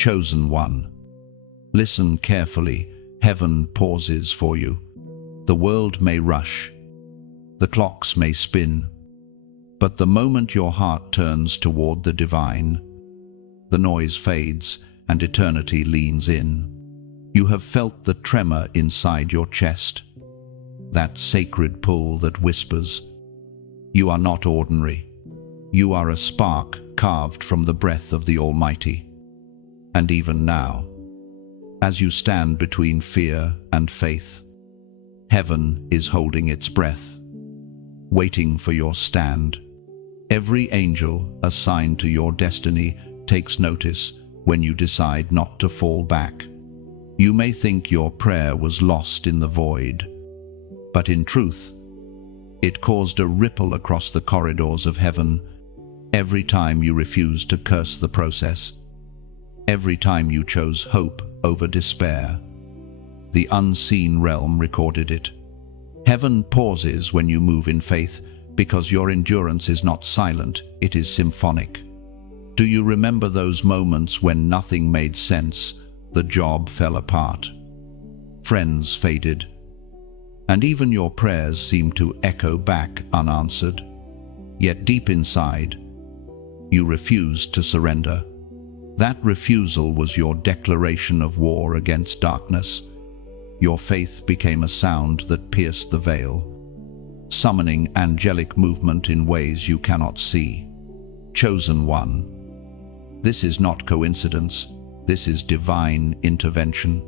Chosen one. Listen carefully. Heaven pauses for you. The world may rush. The clocks may spin. But the moment your heart turns toward the divine, the noise fades and eternity leans in. You have felt the tremor inside your chest, that sacred pull that whispers, "You are not ordinary. You are a spark carved from the breath of the Almighty." And even now, as you stand between fear and faith, heaven is holding its breath, waiting for your stand. Every angel assigned to your destiny takes notice when you decide not to fall back. You may think your prayer was lost in the void, but in truth, it caused a ripple across the corridors of heaven every time you refused to curse the process, every time you chose hope over despair. The unseen realm recorded it. Heaven pauses when you move in faith because your endurance is not silent, it is symphonic. Do you remember those moments when nothing made sense? The job fell apart. Friends faded. And even your prayers seemed to echo back unanswered. Yet deep inside, you refused to surrender. That refusal was your declaration of war against darkness. Your faith became a sound that pierced the veil, summoning angelic movement in ways you cannot see. Chosen one. This is not coincidence. This is divine intervention.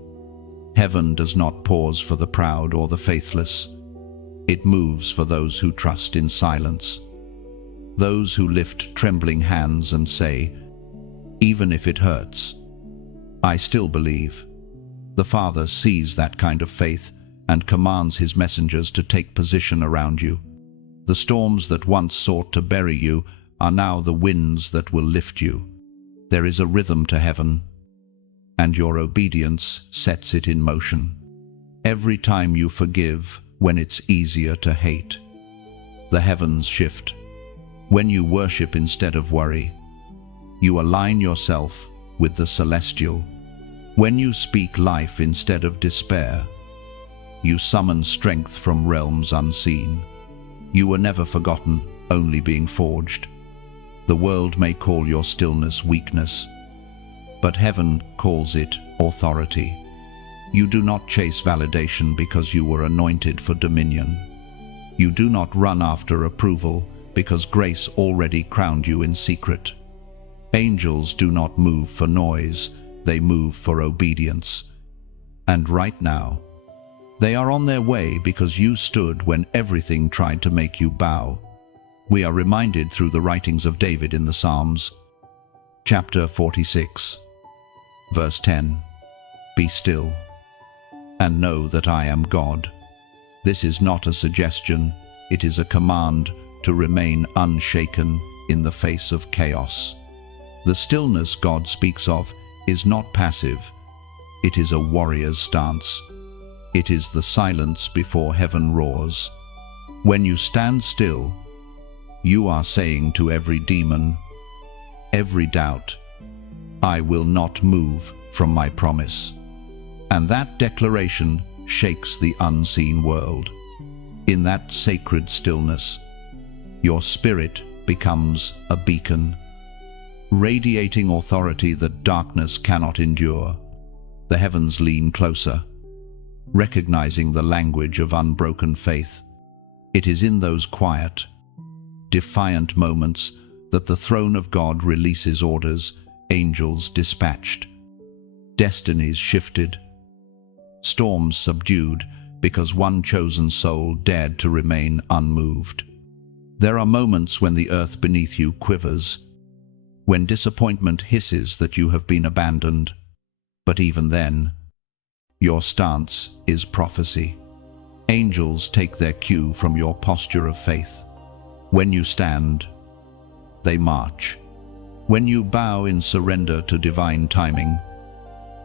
Heaven does not pause for the proud or the faithless. It moves for those who trust in silence. Those who lift trembling hands and say, "Even if it hurts, I still believe." The Father sees that kind of faith and commands his messengers to take position around you. The storms that once sought to bury you are now the winds that will lift you. There is a rhythm to heaven, and your obedience sets it in motion. Every time you forgive when it's easier to hate, the heavens shift. When you worship instead of worry, you align yourself with the celestial. When you speak life instead of despair, you summon strength from realms unseen. You were never forgotten, only being forged. The world may call your stillness weakness, but heaven calls it authority. You do not chase validation because you were anointed for dominion. You do not run after approval because grace already crowned you in secret. Angels do not move for noise, they move for obedience. And right now, they are on their way because you stood when everything tried to make you bow. We are reminded through the writings of David in the Psalms. Chapter 46, verse 10. Be still, and know that I am God. This is not a suggestion, it is a command to remain unshaken in the face of chaos. The stillness God speaks of is not passive, it is a warrior's stance. It is the silence before heaven roars. When you stand still, you are saying to every demon, every doubt, I will not move from my promise. And that declaration shakes the unseen world. In that sacred stillness, your spirit becomes a beacon, radiating authority that darkness cannot endure. The heavens lean closer, recognizing the language of unbroken faith. It is in those quiet, defiant moments that the throne of God releases orders, angels dispatched, destinies shifted, storms subdued because one chosen soul dared to remain unmoved. There are moments when the earth beneath you quivers, when disappointment hisses that you have been abandoned, but even then, your stance is prophecy. Angels take their cue from your posture of faith. When you stand, they march. When you bow in surrender to divine timing,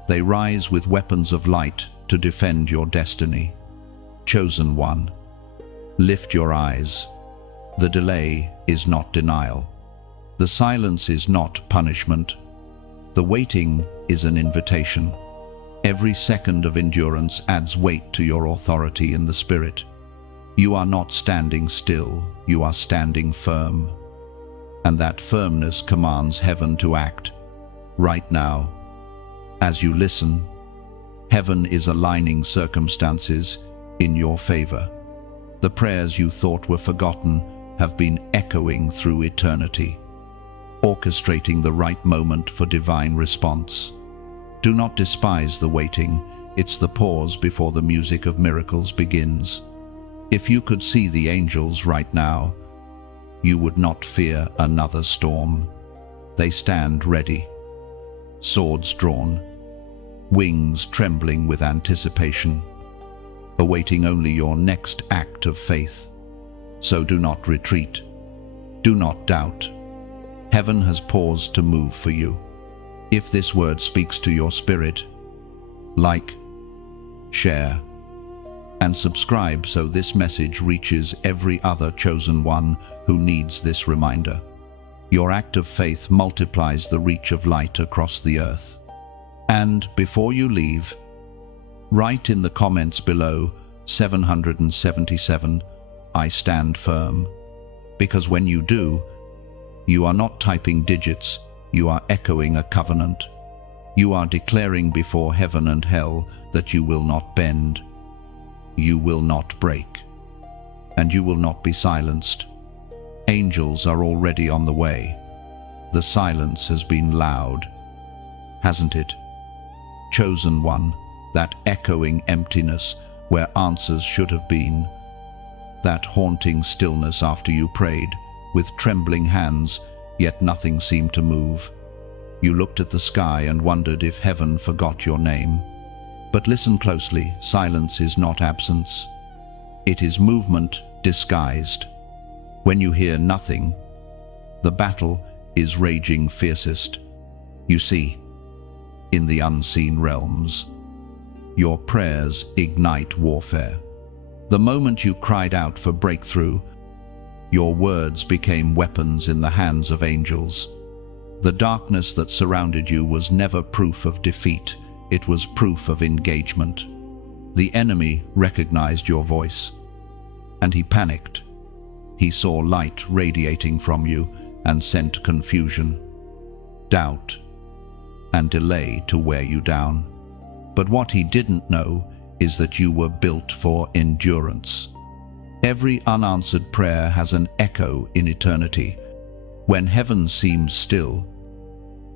they rise with weapons of light to defend your destiny. Chosen one, lift your eyes. The delay is not denial. The silence is not punishment. The waiting is an invitation. Every second of endurance adds weight to your authority in the Spirit. You are not standing still, you are standing firm. And that firmness commands heaven to act. Right now, as you listen, heaven is aligning circumstances in your favor. The prayers you thought were forgotten have been echoing through eternity, orchestrating the right moment for divine response. Do not despise the waiting. It's the pause before the music of miracles begins. If you could see the angels right now, you would not fear another storm. They stand ready, swords drawn, wings trembling with anticipation, awaiting only your next act of faith. So do not retreat. Do not doubt. Heaven has paused to move for you. If this word speaks to your spirit, like, share, and subscribe so this message reaches every other chosen one who needs this reminder. Your act of faith multiplies the reach of light across the earth. And before you leave, write in the comments below 777, I stand firm. Because when you do, you are not typing digits, you are echoing a covenant. You are declaring before heaven and hell that you will not bend, you will not break, and you will not be silenced. Angels are already on the way. The silence has been loud, hasn't it? Chosen one, that echoing emptiness where answers should have been, that haunting stillness after you prayed, with trembling hands, yet nothing seemed to move. You looked at the sky and wondered if heaven forgot your name. But listen closely, silence is not absence. It is movement disguised. When you hear nothing, the battle is raging fiercest. You see, in the unseen realms, your prayers ignite warfare. The moment you cried out for breakthrough, your words became weapons in the hands of angels. The darkness that surrounded you was never proof of defeat, it was proof of engagement. The enemy recognized your voice, and he panicked. He saw light radiating from you and sent confusion, doubt, and delay to wear you down. But what he didn't know is that you were built for endurance. Every unanswered prayer has an echo in eternity. When heaven seems still,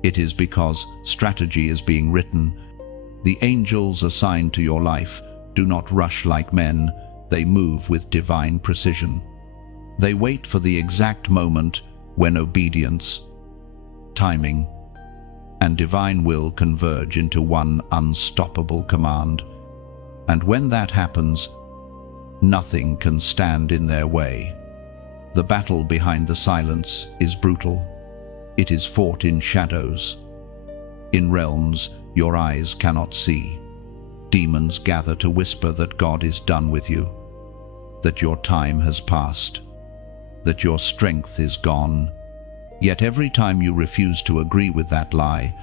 it is because strategy is being written. The angels assigned to your life do not rush like men, they move with divine precision. They wait for the exact moment when obedience, timing, and divine will converge into one unstoppable command. And when that happens, nothing can stand in their way. The battle behind the silence is brutal. It is fought in shadows, in realms your eyes cannot see. Demons gather to whisper that God is done with you, that your time has passed, that your strength is gone. Yet every time you refuse to agree with that lie,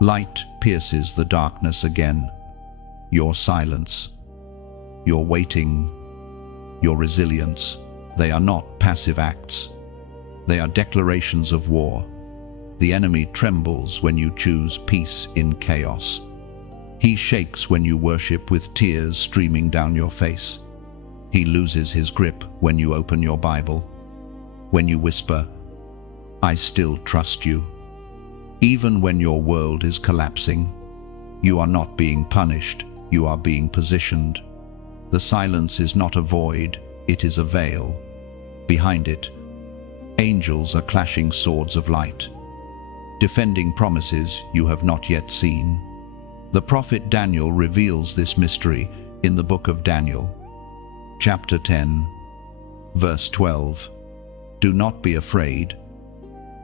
light pierces the darkness again. Your silence, your waiting, your resilience, they are not passive acts. They are declarations of war. The enemy trembles when you choose peace in chaos. He shakes when you worship with tears streaming down your face. He loses his grip when you open your Bible, when you whisper, I still trust you. Even when your world is collapsing, you are not being punished, you are being positioned. The silence is not a void, it is a veil. Behind it, angels are clashing swords of light, defending promises you have not yet seen. The prophet Daniel reveals this mystery in the book of Daniel, chapter 10, verse 12. Do not be afraid,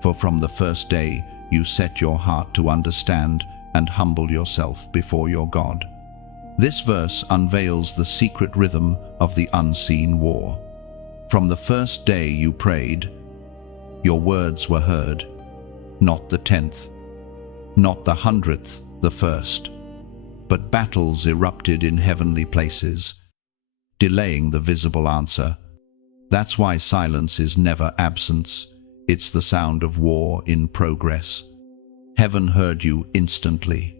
for from the first day you set your heart to understand and humble yourself before your God. This verse unveils the secret rhythm of the unseen war. From the first day you prayed, your words were heard, not the 10th, not the 100th, the first. But battles erupted in heavenly places, delaying the visible answer. That's why silence is never absence. It's the sound of war in progress. Heaven heard you instantly,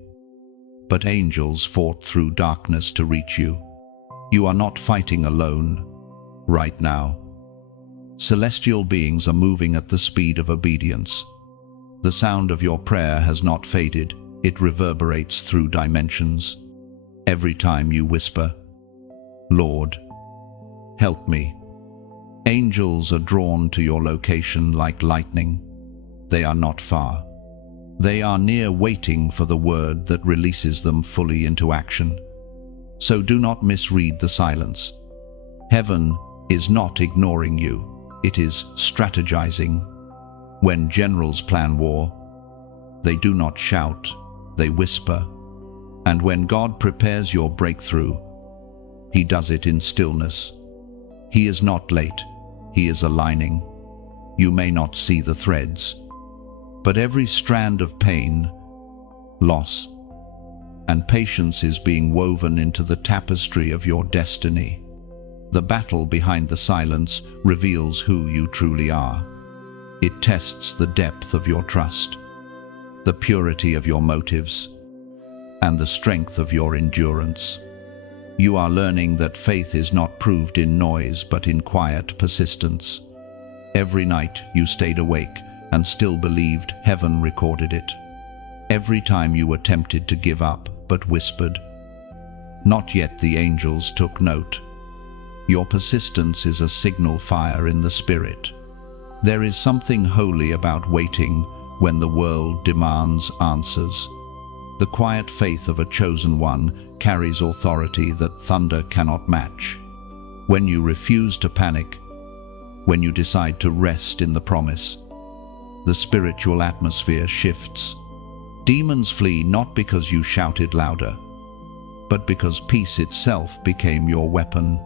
but angels fought through darkness to reach you. You are not fighting alone right now. Celestial beings are moving at the speed of obedience. The sound of your prayer has not faded. It reverberates through dimensions. Every time you whisper, "Lord, help me," angels are drawn to your location like lightning. They are not far. They are near, waiting for the word that releases them fully into action. So do not misread the silence. Heaven is not ignoring you. It is strategizing. When generals plan war, they do not shout, they whisper. And when God prepares your breakthrough, He does it in stillness. He is not late. He is aligning. You may not see the threads, but every strand of pain, loss, and patience is being woven into the tapestry of your destiny. The battle behind the silence reveals who you truly are. It tests the depth of your trust, the purity of your motives, and the strength of your endurance. You are learning that faith is not proved in noise but in quiet persistence. Every night you stayed awake and still believed heaven recorded it. Every time you were tempted to give up but whispered, "Not yet," the angels took note. Your persistence is a signal fire in the spirit. There is something holy about waiting when the world demands answers. The quiet faith of a chosen one carries authority that thunder cannot match. When you refuse to panic, when you decide to rest in the promise, the spiritual atmosphere shifts. Demons flee not because you shouted louder, but because peace itself became your weapon.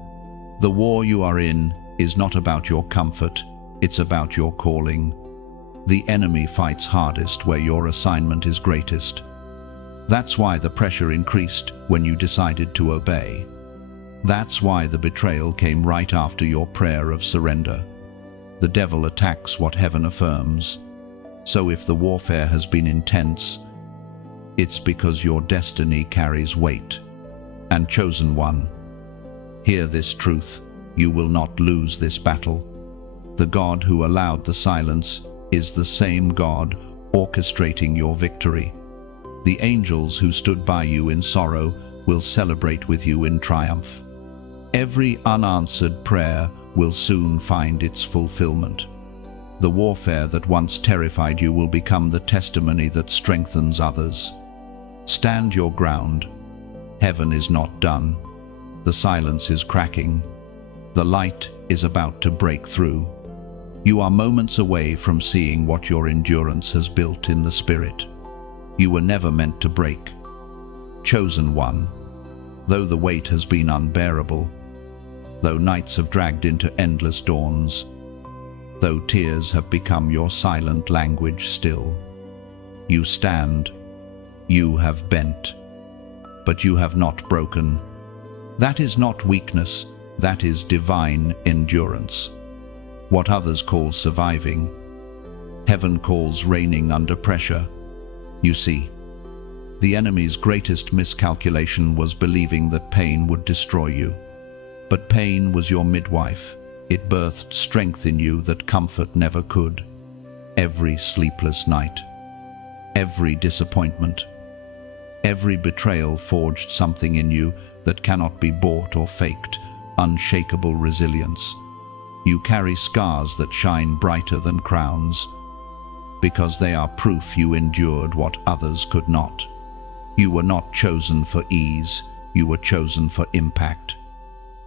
The war you are in is not about your comfort, it's about your calling. The enemy fights hardest where your assignment is greatest. That's why the pressure increased when you decided to obey. That's why the betrayal came right after your prayer of surrender. The devil attacks what heaven affirms. So if the warfare has been intense, it's because your destiny carries weight. And chosen one, hear this truth: you will not lose this battle. The God who allowed the silence is the same God orchestrating your victory. The angels who stood by you in sorrow will celebrate with you in triumph. Every unanswered prayer will soon find its fulfillment. The warfare that once terrified you will become the testimony that strengthens others. Stand your ground. Heaven is not done. The silence is cracking. The light is about to break through. You are moments away from seeing what your endurance has built in the spirit. You were never meant to break. Chosen one, though the weight has been unbearable, though nights have dragged into endless dawns, though tears have become your silent language still, you stand. You have bent, but you have not broken. That is not weakness, that is divine endurance. What others call surviving, heaven calls reigning under pressure. You see, the enemy's greatest miscalculation was believing that pain would destroy you. But pain was your midwife. It birthed strength in you that comfort never could. Every sleepless night, every disappointment, every betrayal forged something in you that cannot be bought or faked: unshakable resilience. You carry scars that shine brighter than crowns, because they are proof you endured what others could not. You were not chosen for ease, you were chosen for impact.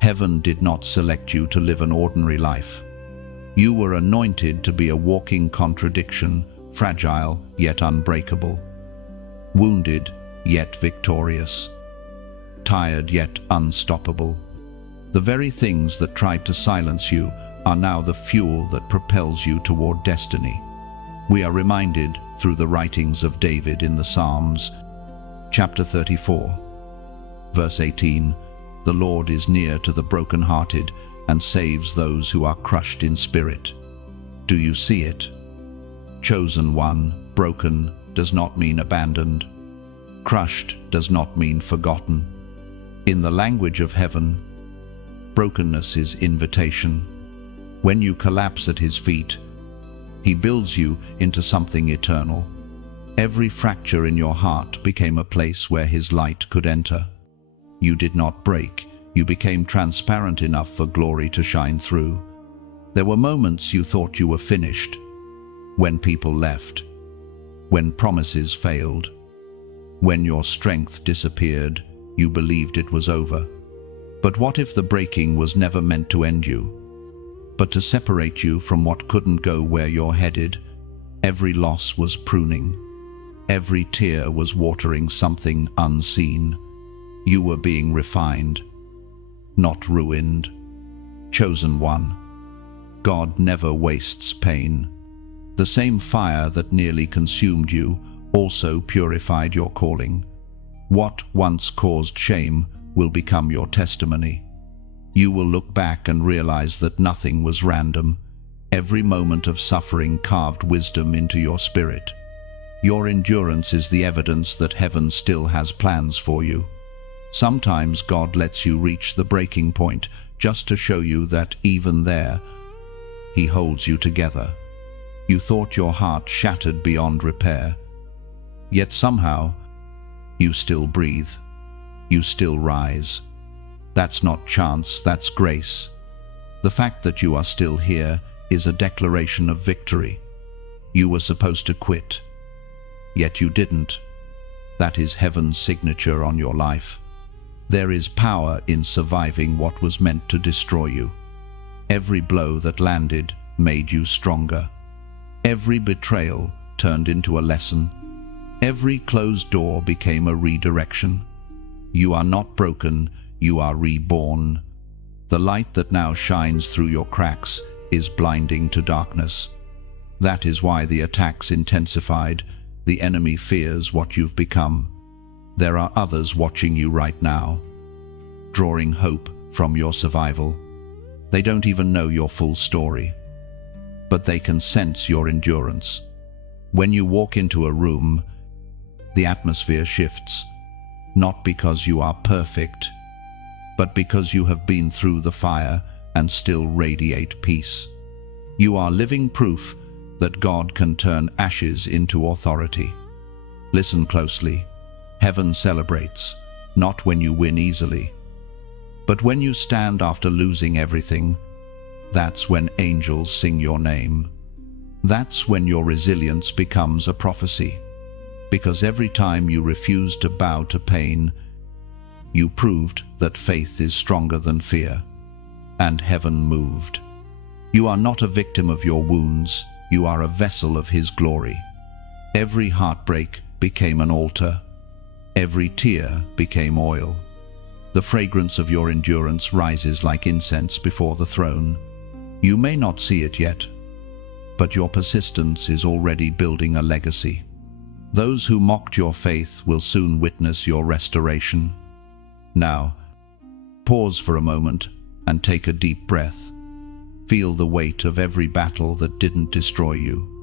Heaven did not select you to live an ordinary life. You were anointed to be a walking contradiction, fragile yet unbreakable, wounded yet victorious, tired yet unstoppable. The very things that tried to silence you are now the fuel that propels you toward destiny. We are reminded through the writings of David in the Psalms, chapter 34, verse 18, "The Lord is near to the brokenhearted and saves those who are crushed in spirit." Do you see it? Chosen one, broken, does not mean abandoned. Crushed does not mean forgotten. In the language of heaven, brokenness is invitation. When you collapse at his feet, he builds you into something eternal. Every fracture in your heart became a place where his light could enter. You did not break. You became transparent enough for glory to shine through. There were moments you thought you were finished. When people left. When promises failed. When your strength disappeared, you believed it was over. But what if the breaking was never meant to end you, but to separate you from what couldn't go where you're headed? Every loss was pruning. Every tear was watering something unseen. You were being refined, not ruined. Chosen one. God never wastes pain. The same fire that nearly consumed you also purified your calling. What once caused shame will become your testimony. You will look back and realize that nothing was random. Every moment of suffering carved wisdom into your spirit. Your endurance is the evidence that heaven still has plans for you. Sometimes God lets you reach the breaking point just to show you that even there, he holds you together. You thought your heart shattered beyond repair, yet somehow you still breathe. You still rise. That's not chance, that's grace. The fact that you are still here is a declaration of victory. You were supposed to quit, yet you didn't. That is heaven's signature on your life. There is power in surviving what was meant to destroy you. Every blow that landed made you stronger. Every betrayal turned into a lesson. Every closed door became a redirection. You are not broken, you are reborn. The light that now shines through your cracks is blinding to darkness. That is why the attacks intensified. The enemy fears what you've become. There are others watching you right now, drawing hope from your survival. They don't even know your full story, but they can sense your endurance. When you walk into a room, the atmosphere shifts, not because you are perfect, but because you have been through the fire and still radiate peace. You are living proof that God can turn ashes into authority. Listen closely. Heaven celebrates, not when you win easily, but when you stand after losing everything. That's when angels sing your name. That's when your resilience becomes a prophecy. Because every time you refused to bow to pain, you proved that faith is stronger than fear. And heaven moved. You are not a victim of your wounds, you are a vessel of his glory. Every heartbreak became an altar. Every tear became oil. The fragrance of your endurance rises like incense before the throne. You may not see it yet, but your persistence is already building a legacy. Those who mocked your faith will soon witness your restoration. Now, pause for a moment and take a deep breath. Feel the weight of every battle that didn't destroy you.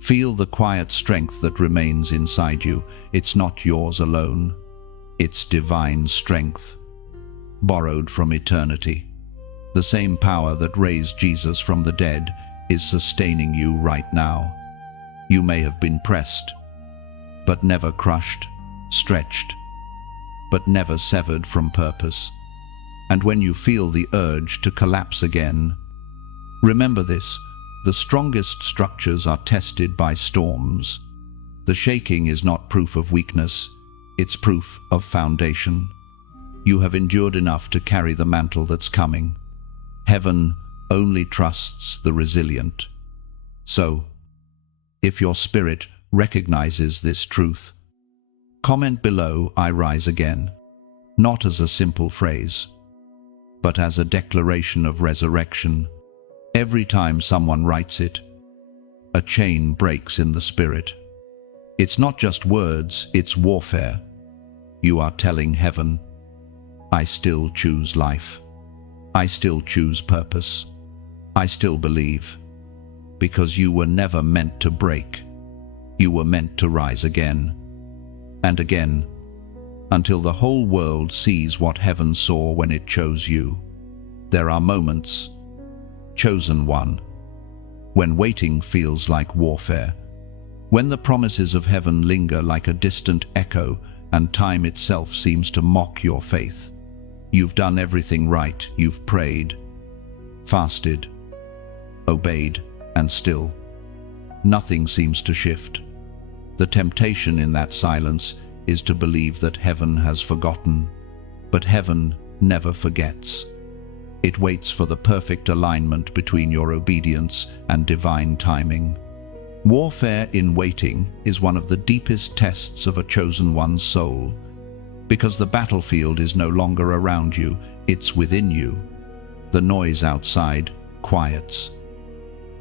Feel the quiet strength that remains inside you. It's not yours alone. It's divine strength, borrowed from eternity. The same power that raised Jesus from the dead is sustaining you right now. You may have been pressed, but never crushed, stretched, but never severed from purpose. And when you feel the urge to collapse again, remember this: the strongest structures are tested by storms. The shaking is not proof of weakness, it's proof of foundation. You have endured enough to carry the mantle that's coming. Heaven only trusts the resilient. So, if your spirit recognizes this truth, comment below, "I rise again," not as a simple phrase, but as a declaration of resurrection. Every time someone writes it, a chain breaks in the spirit. It's not just words, it's warfare. You are telling heaven, I still choose life. I still choose purpose. I still believe. Because you were never meant to break. You were meant to rise again and again, until the whole world sees what heaven saw when it chose you. There are moments, chosen one, when waiting feels like warfare, when the promises of heaven linger like a distant echo and time itself seems to mock your faith. You've done everything right, you've prayed, fasted, obeyed, and still, nothing seems to shift. The temptation in that silence is to believe that heaven has forgotten, but heaven never forgets. It waits for the perfect alignment between your obedience and divine timing. Warfare in waiting is one of the deepest tests of a chosen one's soul, because the battlefield is no longer around you, it's within you. The noise outside quiets,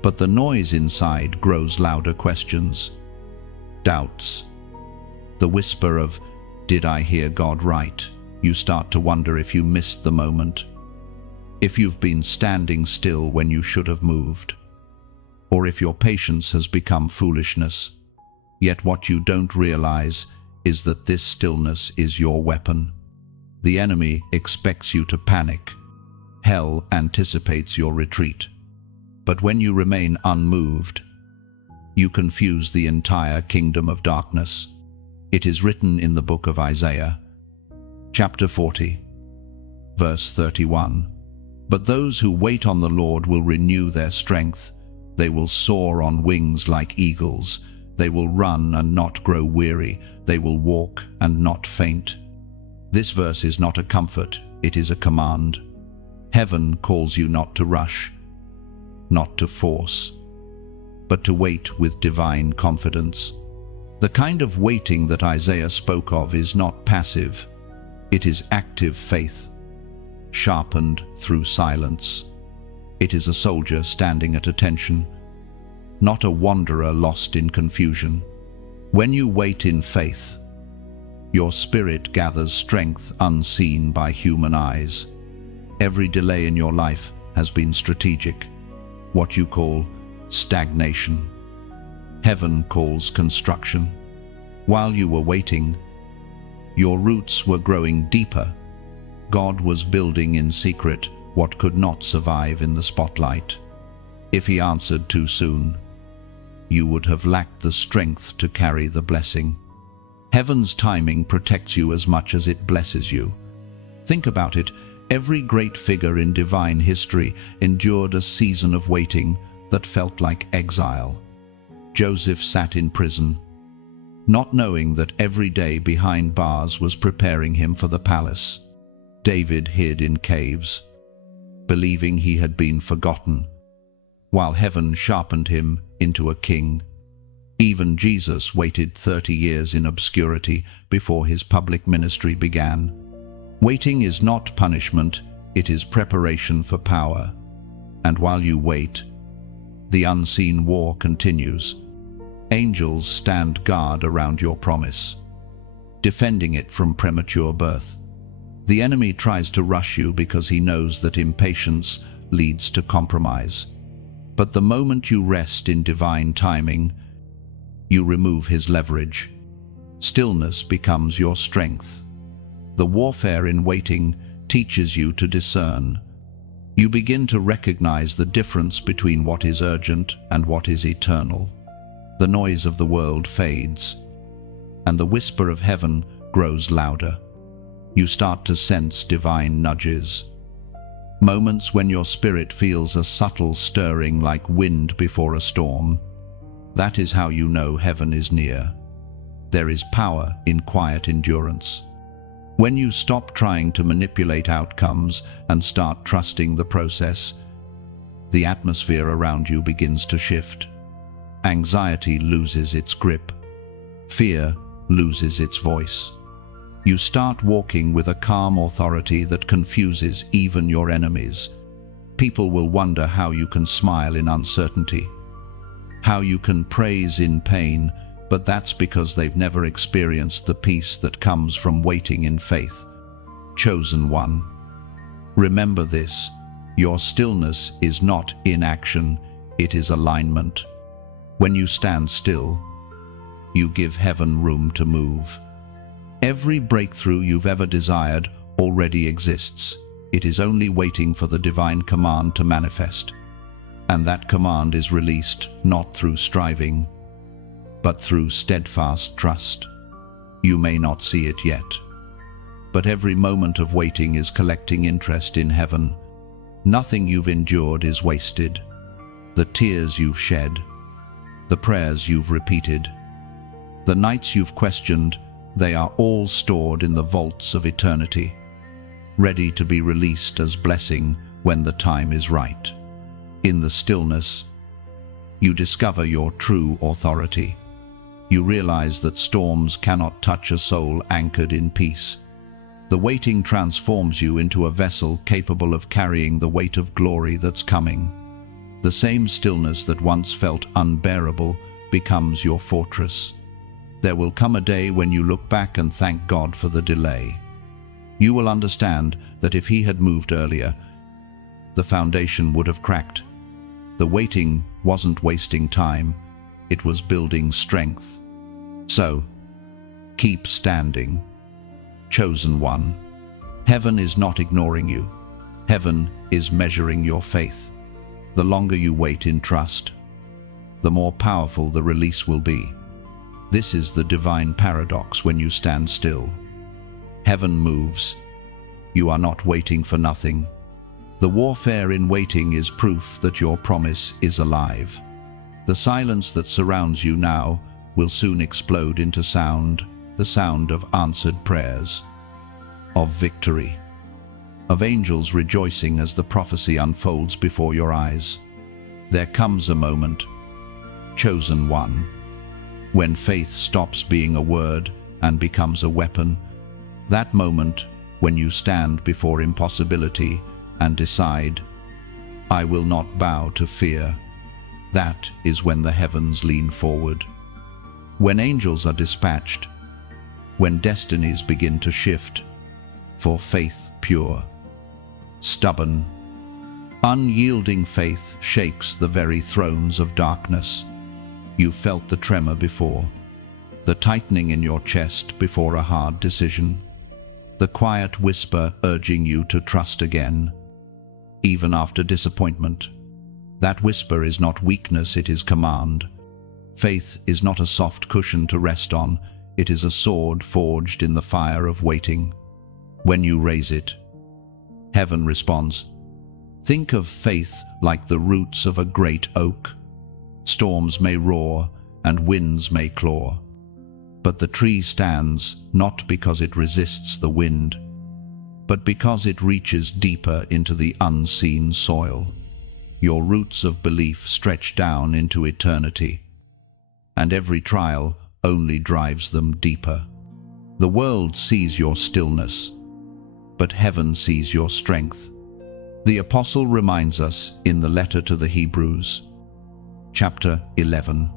but the noise inside grows louder questions, doubts, the whisper of, did I hear God right? You start to wonder if you missed the moment, if you've been standing still when you should have moved, or if your patience has become foolishness. Yet what you don't realize is that this stillness is your weapon. The enemy expects you to panic. Hell anticipates your retreat. But when you remain unmoved, you confuse the entire kingdom of darkness. It is written in the book of Isaiah, chapter 40, verse 31. But those who wait on the Lord will renew their strength. They will soar on wings like eagles. They will run and not grow weary. They will walk and not faint. This verse is not a comfort, it is a command. Heaven calls you not to rush, not to force, but to wait with divine confidence. The kind of waiting that Isaiah spoke of is not passive, it is active faith, sharpened through silence. It is a soldier standing at attention, not a wanderer lost in confusion. When you wait in faith, your spirit gathers strength unseen by human eyes. Every delay in your life has been strategic, what you call stagnation. Heaven calls construction. While you were waiting, your roots were growing deeper. God was building in secret what could not survive in the spotlight. If he answered too soon, you would have lacked the strength to carry the blessing. Heaven's timing protects you as much as it blesses you. Think about it. Every great figure in divine history endured a season of waiting that felt like exile. Joseph sat in prison, not knowing that every day behind bars was preparing him for the palace. David hid in caves, believing he had been forgotten, while heaven sharpened him into a king. Even Jesus waited 30 years in obscurity before his public ministry began. Waiting is not punishment, it is preparation for power. And while you wait, the unseen war continues. Angels stand guard around your promise, defending it from premature birth. The enemy tries to rush you because he knows that impatience leads to compromise. But the moment you rest in divine timing, you remove his leverage. Stillness becomes your strength. The warfare in waiting teaches you to discern. You begin to recognize the difference between what is urgent and what is eternal. The noise of the world fades, and the whisper of heaven grows louder. You start to sense divine nudges. Moments when your spirit feels a subtle stirring like wind before a storm. That is how you know heaven is near. There is power in quiet endurance. When you stop trying to manipulate outcomes and start trusting the process, the atmosphere around you begins to shift. Anxiety loses its grip. Fear loses its voice. You start walking with a calm authority that confuses even your enemies. People will wonder how you can smile in uncertainty, how you can praise in pain, but that's because they've never experienced the peace that comes from waiting in faith. Chosen one, remember this: your stillness is not inaction, it is alignment. When you stand still, you give heaven room to move. Every breakthrough you've ever desired already exists. It is only waiting for the divine command to manifest. And that command is released not through striving, but through steadfast trust. You may not see it yet, but every moment of waiting is collecting interest in heaven. Nothing you've endured is wasted. The tears you've shed, the prayers you've repeated, the nights you've questioned, they are all stored in the vaults of eternity, ready to be released as blessing when the time is right. In the stillness, you discover your true authority. You realize that storms cannot touch a soul anchored in peace. The waiting transforms you into a vessel capable of carrying the weight of glory that's coming. The same stillness that once felt unbearable becomes your fortress. There will come a day when you look back and thank God for the delay. You will understand that if He had moved earlier, the foundation would have cracked. The waiting wasn't wasting time, it was building strength. So, keep standing. Chosen one, heaven is not ignoring you. Heaven is measuring your faith. The longer you wait in trust, the more powerful the release will be. This is the divine paradox when you stand still. Heaven moves. You are not waiting for nothing. The warfare in waiting is proof that your promise is alive. The silence that surrounds you now will soon explode into sound, the sound of answered prayers, of victory, of angels rejoicing as the prophecy unfolds before your eyes. There comes a moment, chosen one, when faith stops being a word and becomes a weapon. That moment when you stand before impossibility and decide, I will not bow to fear. That is when the heavens lean forward. When angels are dispatched, when destinies begin to shift, for faith pure, stubborn, unyielding faith shakes the very thrones of darkness. You felt the tremor before, the tightening in your chest before a hard decision, the quiet whisper urging you to trust again, even after disappointment. That whisper is not weakness, it is command. Faith is not a soft cushion to rest on, it is a sword forged in the fire of waiting. When you raise it, heaven responds. Think of faith like the roots of a great oak. Storms may roar and winds may claw, but the tree stands not because it resists the wind, but because it reaches deeper into the unseen soil. Your roots of belief stretch down into eternity, and every trial only drives them deeper. The world sees your stillness, but heaven sees your strength. The apostle reminds us in the letter to the Hebrews, chapter 11,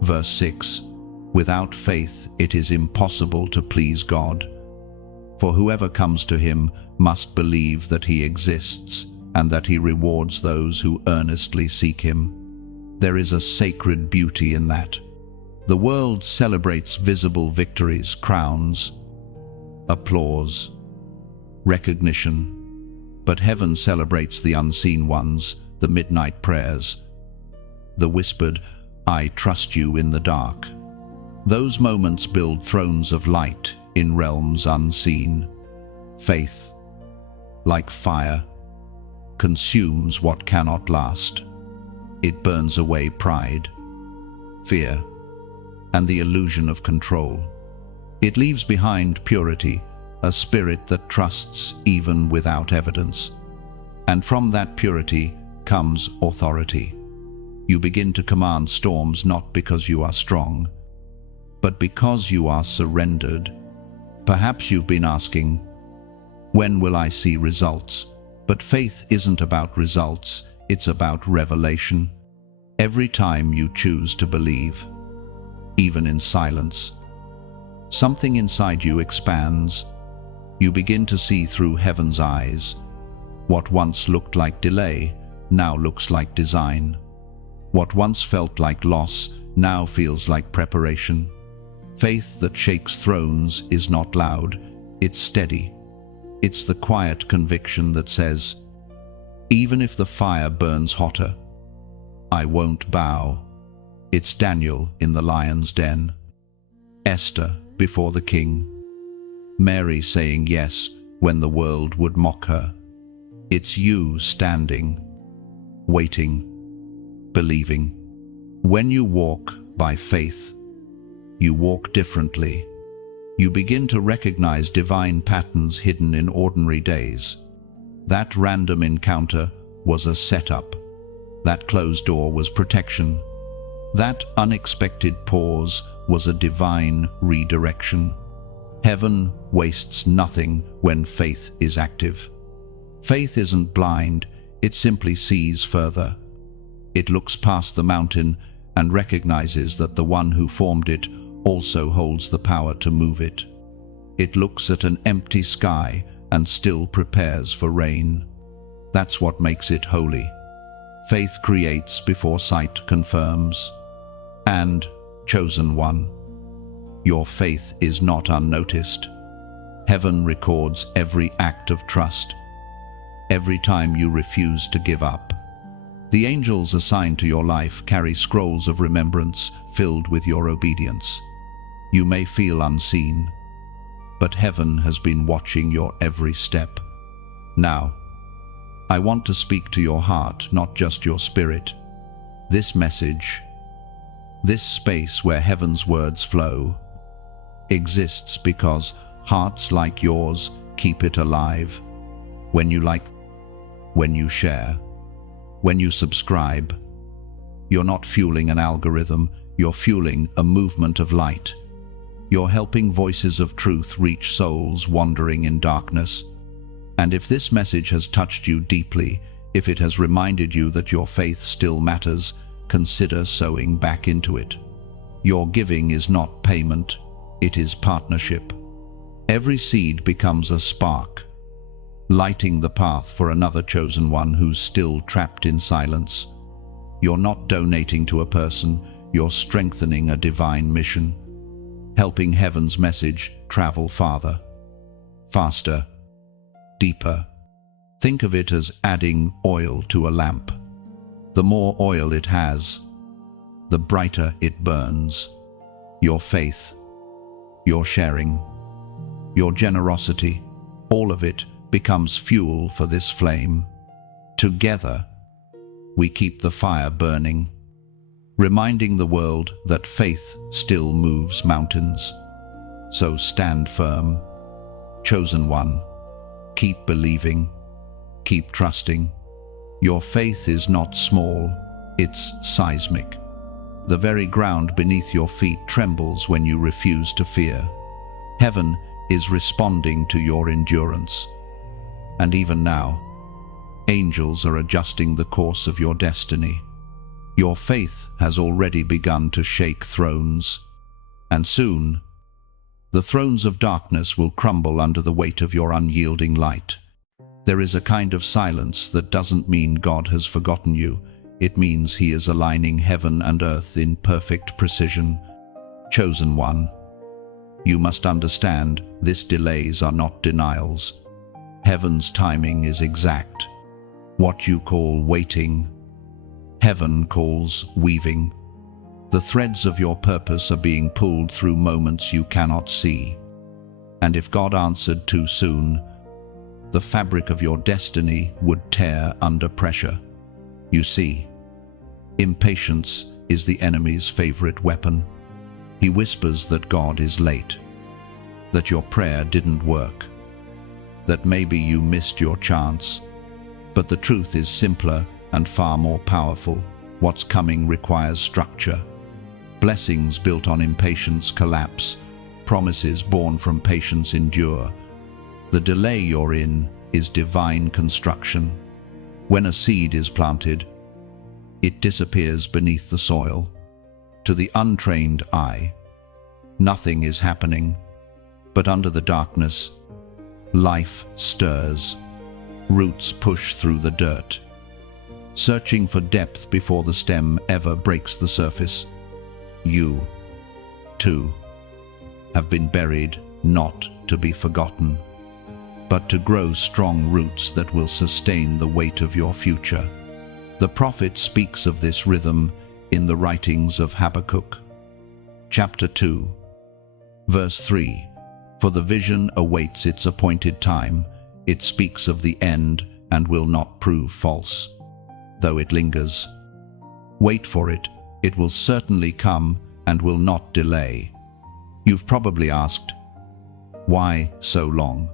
verse 6, without faith it is impossible to please God. For whoever comes to Him must believe that He exists and that He rewards those who earnestly seek Him. There is a sacred beauty in that. The world celebrates visible victories, crowns, applause, recognition, but heaven celebrates the unseen ones, the midnight prayers, the whispered, I trust you in the dark. Those moments build thrones of light in realms unseen. Faith, like fire, consumes what cannot last. It burns away pride, fear, and the illusion of control. It leaves behind purity, a spirit that trusts even without evidence. And from that purity comes authority. You begin to command storms not because you are strong, but because you are surrendered. Perhaps you've been asking, when will I see results? But faith isn't about results, it's about revelation. Every time you choose to believe, even in silence, something inside you expands. You begin to see through heaven's eyes. What once looked like delay now looks like design. What once felt like loss now feels like preparation. Faith that shakes thrones is not loud, it's steady. It's the quiet conviction that says, even if the fire burns hotter, I won't bow. It's Daniel in the lion's den, Esther before the king, Mary saying yes when the world would mock her. It's you standing, waiting, believing. When you walk by faith, you walk differently. You begin to recognize divine patterns hidden in ordinary days. That random encounter was a setup. That closed door was protection. That unexpected pause was a divine redirection. Heaven wastes nothing when faith is active. Faith isn't blind, it simply sees further. It looks past the mountain and recognizes that the one who formed it also holds the power to move it. It looks at an empty sky and still prepares for rain. That's what makes it holy. Faith creates before sight confirms. And, chosen one, your faith is not unnoticed. Heaven records every act of trust, every time you refuse to give up. The angels assigned to your life carry scrolls of remembrance filled with your obedience. You may feel unseen, but heaven has been watching your every step. Now, I want to speak to your heart, not just your spirit. This message, this space where heaven's words flow, exists because hearts like yours keep it alive. When you like, when you share, when you subscribe, you're not fueling an algorithm, you're fueling a movement of light. You're helping voices of truth reach souls wandering in darkness. And if this message has touched you deeply, if it has reminded you that your faith still matters, consider sowing back into it. Your giving is not payment, it is partnership. Every seed becomes a spark, lighting the path for another chosen one who's still trapped in silence. You're not donating to a person, you're strengthening a divine mission, helping heaven's message travel farther, faster, deeper. Think of it as adding oil to a lamp. The more oil it has, the brighter it burns. Your faith, your sharing, your generosity, all of it becomes fuel for this flame. Together, we keep the fire burning, reminding the world that faith still moves mountains. So stand firm, chosen one. Keep believing, keep trusting. Your faith is not small, it's seismic. The very ground beneath your feet trembles when you refuse to fear. Heaven is responding to your endurance. And even now, angels are adjusting the course of your destiny. Your faith has already begun to shake thrones, and soon, the thrones of darkness will crumble under the weight of your unyielding light. There is a kind of silence that doesn't mean God has forgotten you. It means He is aligning heaven and earth in perfect precision. Chosen one, you must understand, these delays are not denials. Heaven's timing is exact. What you call waiting, heaven calls weaving. The threads of your purpose are being pulled through moments you cannot see. And if God answered too soon, the fabric of your destiny would tear under pressure. You see, impatience is the enemy's favorite weapon. He whispers that God is late, that your prayer didn't work, that maybe you missed your chance. But the truth is simpler and far more powerful. What's coming requires structure. Blessings built on impatience collapse. Promises born from patience endure. The delay you're in is divine construction. When a seed is planted, It disappears beneath the soil. To the untrained eye, nothing is happening, but under the darkness, life stirs. Roots push through the dirt, searching for depth before the stem ever breaks the surface. You, too, have been buried, not to be forgotten, but to grow strong roots that will sustain the weight of your future. The prophet speaks of this rhythm in the writings of Habakkuk. Chapter 2, verse 3. For the vision awaits its appointed time. It speaks of the end and will not prove false. Though it lingers, wait for it. It will certainly come and will not delay. You've probably asked, why so long?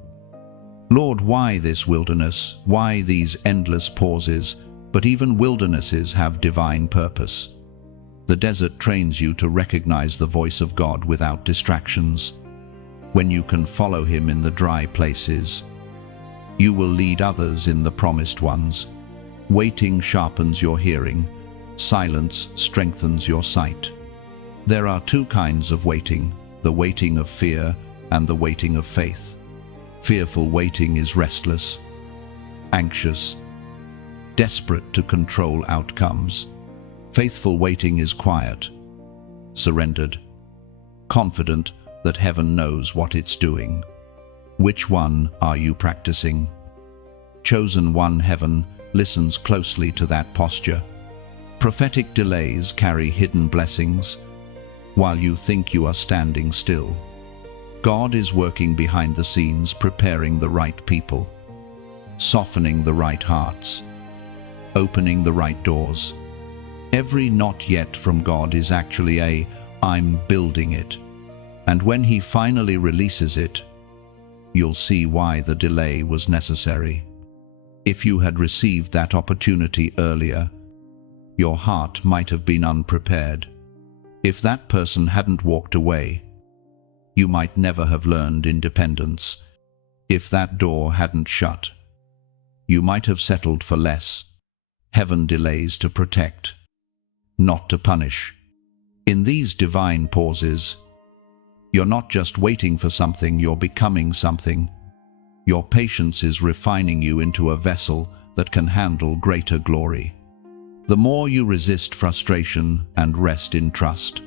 Lord, why this wilderness? Why these endless pauses? But even wildernesses have divine purpose. The desert trains you to recognize the voice of God without distractions. When you can follow Him in the dry places, you will lead others in the promised ones. Waiting sharpens your hearing. Silence strengthens your sight. There are two kinds of waiting, the waiting of fear and the waiting of faith. Fearful waiting is restless, anxious, desperate to control outcomes. Faithful waiting is quiet, surrendered, confident that heaven knows what it's doing. Which one are you practicing? Chosen one, heaven listens closely to that posture. Prophetic delays carry hidden blessings, while you think you are standing still. God is working behind the scenes, preparing the right people, softening the right hearts, opening the right doors. Every not yet from God is actually a I'm building it. And when He finally releases it, you'll see why the delay was necessary. If you had received that opportunity earlier, your heart might have been unprepared. If that person hadn't walked away, you might never have learned independence. If that door hadn't shut, you might have settled for less. Heaven delays to protect, not to punish. In these divine pauses, you're not just waiting for something, you're becoming something. Your patience is refining you into a vessel that can handle greater glory. The more you resist frustration and rest in trust,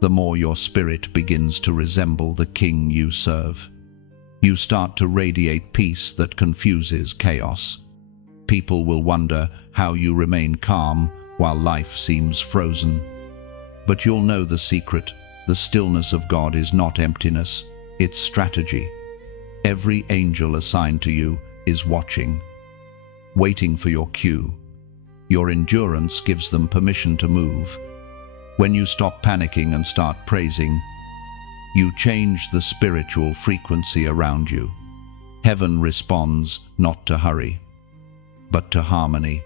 the more your spirit begins to resemble the King you serve. You start to radiate peace that confuses chaos. People will wonder how you remain calm while life seems frozen. But you'll know the secret. The stillness of God is not emptiness, it's strategy. Every angel assigned to you is watching, waiting for your cue. Your endurance gives them permission to move. When you stop panicking and start praising, you change the spiritual frequency around you. Heaven responds not to hurry, but to harmony.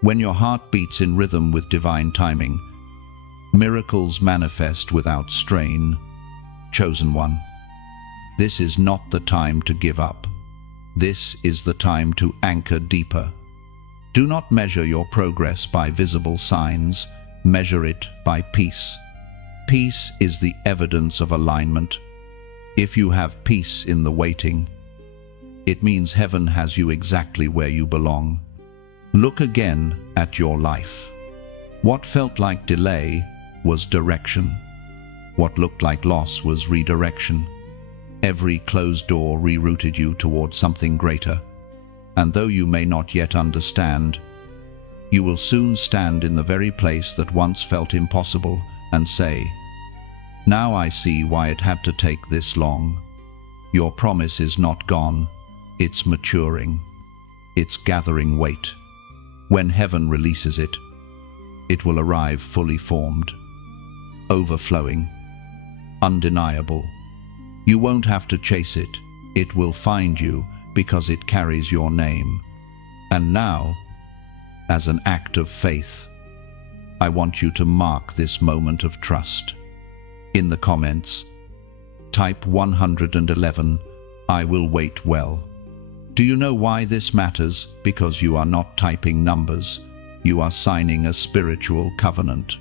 When your heart beats in rhythm with divine timing, miracles manifest without strain. Chosen one, this is not the time to give up. This is the time to anchor deeper. Do not measure your progress by visible signs. Measure it by peace. Peace is the evidence of alignment. If you have peace in the waiting, it means heaven has you exactly where you belong. Look again at your life. What felt like delay was direction. What looked like loss was redirection. Every closed door rerouted you toward something greater. And though you may not yet understand, you will soon stand in the very place that once felt impossible and say, now I see why it had to take this long. Your promise is not gone, it's maturing. It's gathering weight. When heaven releases it, it will arrive fully formed, overflowing, undeniable. You won't have to chase it. It will find you because it carries your name. And now, as an act of faith, I want you to mark this moment of trust. In the comments, type 111, I will wait well. Do you know why this matters? Because you are not typing numbers, you are signing a spiritual covenant.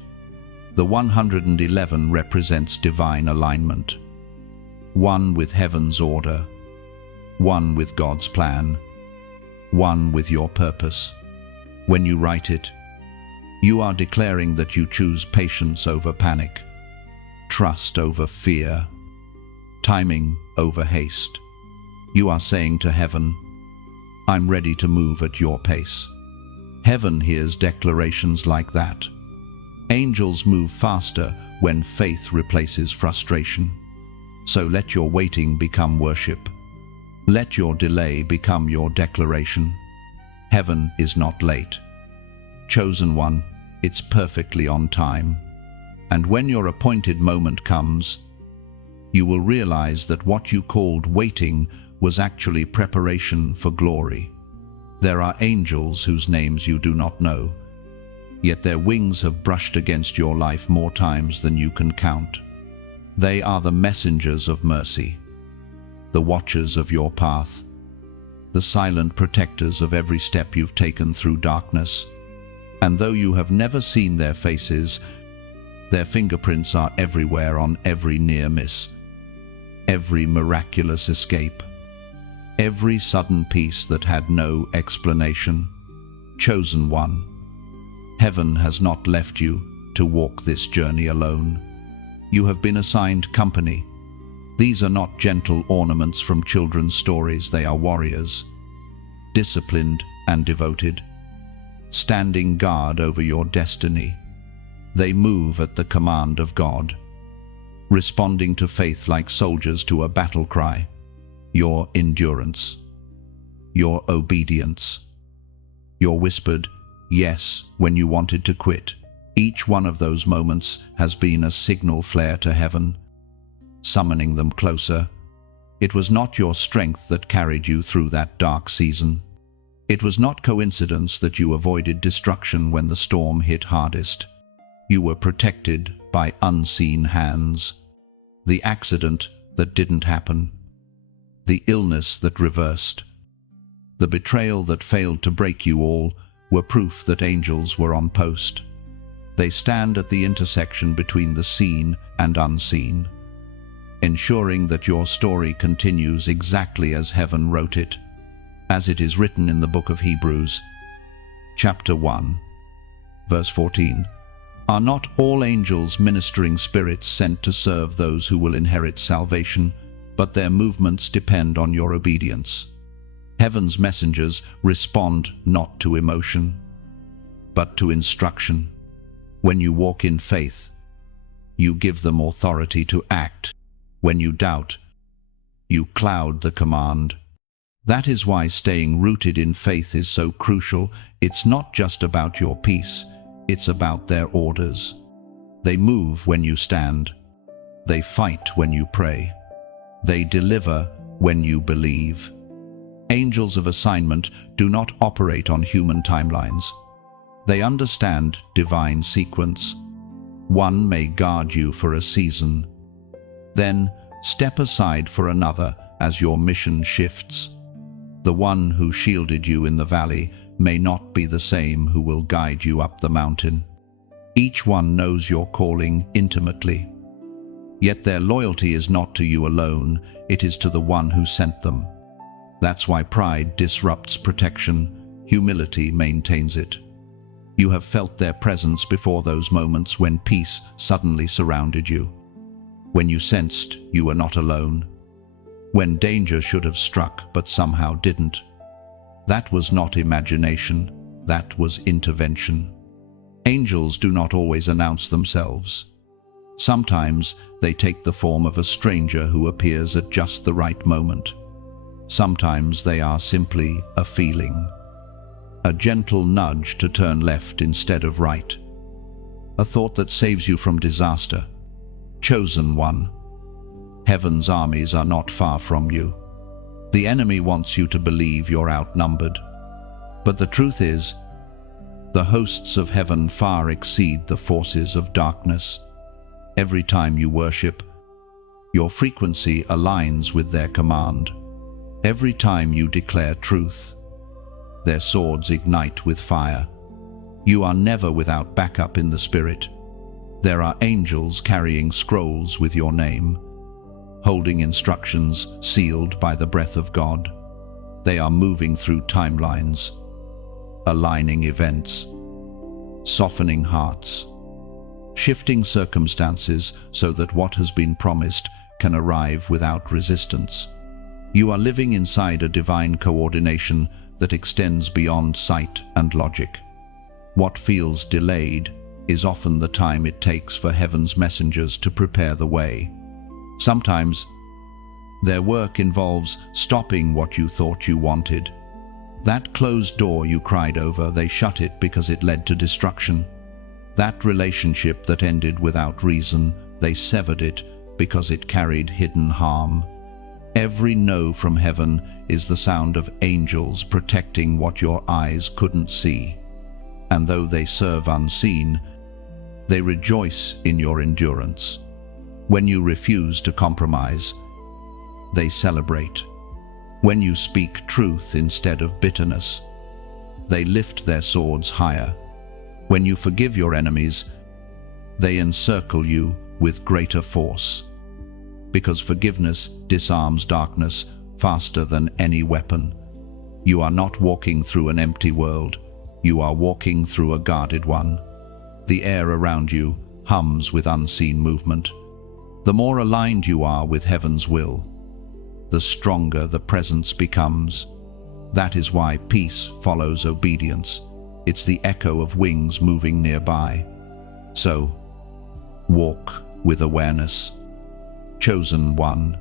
The 111 represents divine alignment. One with heaven's order, one with God's plan, one with your purpose. When you write it, you are declaring that you choose patience over panic, trust over fear, timing over haste. You are saying to heaven, I'm ready to move at your pace. Heaven hears declarations like that. Angels move faster when faith replaces frustration. So let your waiting become worship. Let your delay become your declaration. Heaven is not late. Chosen one, it's perfectly on time. And when your appointed moment comes, you will realize that what you called waiting was actually preparation for glory. There are angels whose names you do not know, yet their wings have brushed against your life more times than you can count. They are the messengers of mercy, the watchers of your path, the silent protectors of every step you've taken through darkness. And though you have never seen their faces, their fingerprints are everywhere on every near miss, every miraculous escape, every sudden peace that had no explanation. Chosen one, heaven has not left you to walk this journey alone. You have been assigned company. These are not gentle ornaments from children's stories, they are warriors, disciplined and devoted, standing guard over your destiny. They move at the command of God, responding to faith like soldiers to a battle cry. Your endurance, your obedience, your whispered yes when you wanted to quit. Each one of those moments has been a signal flare to heaven, summoning them closer. It was not your strength that carried you through that dark season. It was not coincidence that you avoided destruction when the storm hit hardest. You were protected by unseen hands. The accident that didn't happen, the illness that reversed, the betrayal that failed to break you all were proof that angels were on post. They stand at the intersection between the seen and unseen, ensuring that your story continues exactly as heaven wrote it, as it is written in the book of Hebrews, chapter 1, verse 14. Are not all angels ministering spirits sent to serve those who will inherit salvation, but their movements depend on your obedience? Heaven's messengers respond not to emotion, but to instruction. When you walk in faith, you give them authority to act. When you doubt, you cloud the command. That is why staying rooted in faith is so crucial. It's not just about your peace, it's about their orders. They move when you stand. They fight when you pray. They deliver when you believe. Angels of assignment do not operate on human timelines. They understand divine sequence. One may guard you for a season, then step aside for another as your mission shifts. The one who shielded you in the valley may not be the same who will guide you up the mountain. Each one knows your calling intimately. Yet their loyalty is not to you alone, it is to the one who sent them. That's why pride disrupts protection, humility maintains it. You have felt their presence before those moments when peace suddenly surrounded you, when you sensed you were not alone, when danger should have struck but somehow didn't. That was not imagination, that was intervention. Angels do not always announce themselves. Sometimes they take the form of a stranger who appears at just the right moment. Sometimes they are simply a feeling, a gentle nudge to turn left instead of right, a thought that saves you from disaster. Chosen one, heaven's armies are not far from you. The enemy wants you to believe you're outnumbered. But the truth is, the hosts of heaven far exceed the forces of darkness. Every time you worship, your frequency aligns with their command. Every time you declare truth, their swords ignite with fire. You are never without backup in the spirit. There are angels carrying scrolls with your name, holding instructions sealed by the breath of God. They are moving through timelines, aligning events, softening hearts, shifting circumstances so that what has been promised can arrive without resistance. You are living inside a divine coordination that extends beyond sight and logic. What feels delayed is often the time it takes for heaven's messengers to prepare the way. Sometimes, their work involves stopping what you thought you wanted. That closed door you cried over, they shut it because it led to destruction. That relationship that ended without reason, they severed it because it carried hidden harm. Every no from heaven is the sound of angels protecting what your eyes couldn't see. And though they serve unseen, they rejoice in your endurance. When you refuse to compromise, they celebrate. When you speak truth instead of bitterness, they lift their swords higher. When you forgive your enemies, they encircle you with greater force. Because forgiveness disarms darkness faster than any weapon. You are not walking through an empty world. You are walking through a guarded one. The air around you hums with unseen movement. The more aligned you are with heaven's will, the stronger the presence becomes. That is why peace follows obedience. It's the echo of wings moving nearby. So, walk with awareness. Chosen one,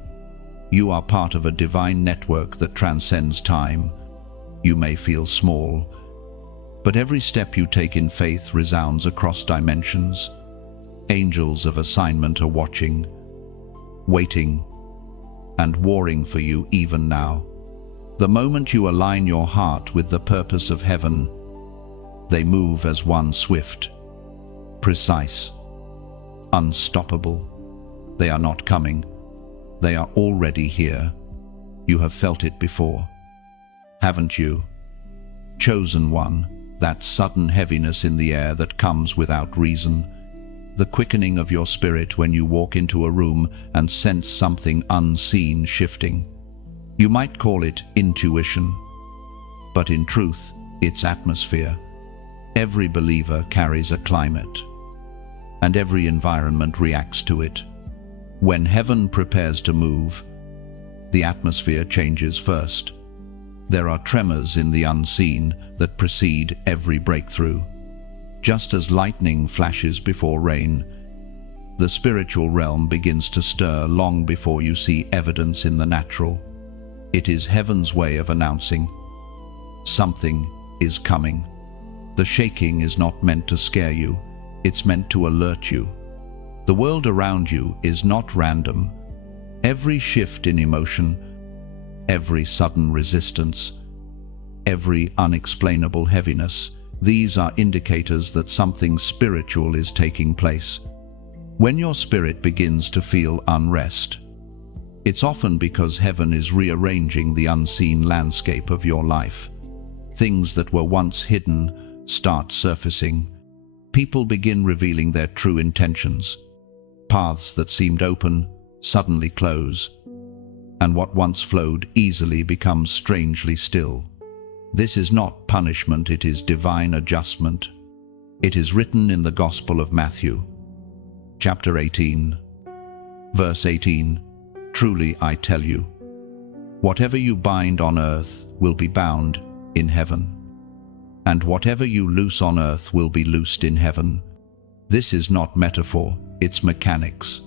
you are part of a divine network that transcends time. You may feel small, but every step you take in faith resounds across dimensions. Angels of assignment are watching, waiting, and warring for you even now. The moment you align your heart with the purpose of heaven, they move as one, swift, precise, unstoppable. They are not coming. They are already here. You have felt it before, haven't you? Chosen one, that sudden heaviness in the air that comes without reason, the quickening of your spirit when you walk into a room and sense something unseen shifting. You might call it intuition, but in truth, it's atmosphere. Every believer carries a climate, and every environment reacts to it. When heaven prepares to move, the atmosphere changes first. There are tremors in the unseen that precede every breakthrough. Just as lightning flashes before rain, the spiritual realm begins to stir long before you see evidence in the natural. It is heaven's way of announcing, something is coming. The shaking is not meant to scare you, it's meant to alert you. The world around you is not random. Every shift in emotion, every sudden resistance, every unexplainable heaviness, these are indicators that something spiritual is taking place. When your spirit begins to feel unrest, it's often because heaven is rearranging the unseen landscape of your life. Things that were once hidden start surfacing. People begin revealing their true intentions. Paths that seemed open suddenly close, and what once flowed easily becomes strangely still. This is not punishment, it is divine adjustment. It is written in the Gospel of Matthew, chapter 18, verse 18, "Truly I tell you, whatever you bind on earth will be bound in heaven, and whatever you loose on earth will be loosed in heaven." This is not metaphor, it's mechanics.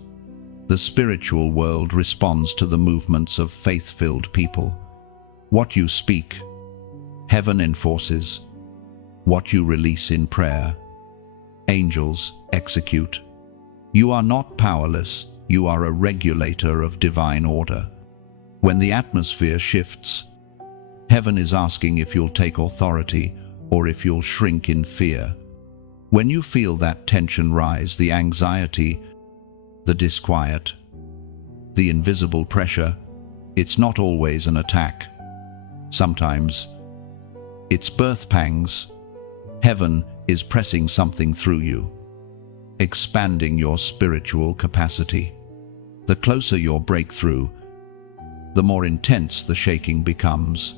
The spiritual world responds to the movements of faith-filled people. What you speak, heaven enforces. What you release in prayer, angels execute. You are not powerless, you are a regulator of divine order. When the atmosphere shifts, heaven is asking if you'll take authority or if you'll shrink in fear. When you feel that tension rise, the anxiety, the disquiet, the invisible pressure, it's not always an attack. Sometimes it's birth pangs. Heaven is pressing something through you, expanding your spiritual capacity. The closer your breakthrough, the more intense the shaking becomes.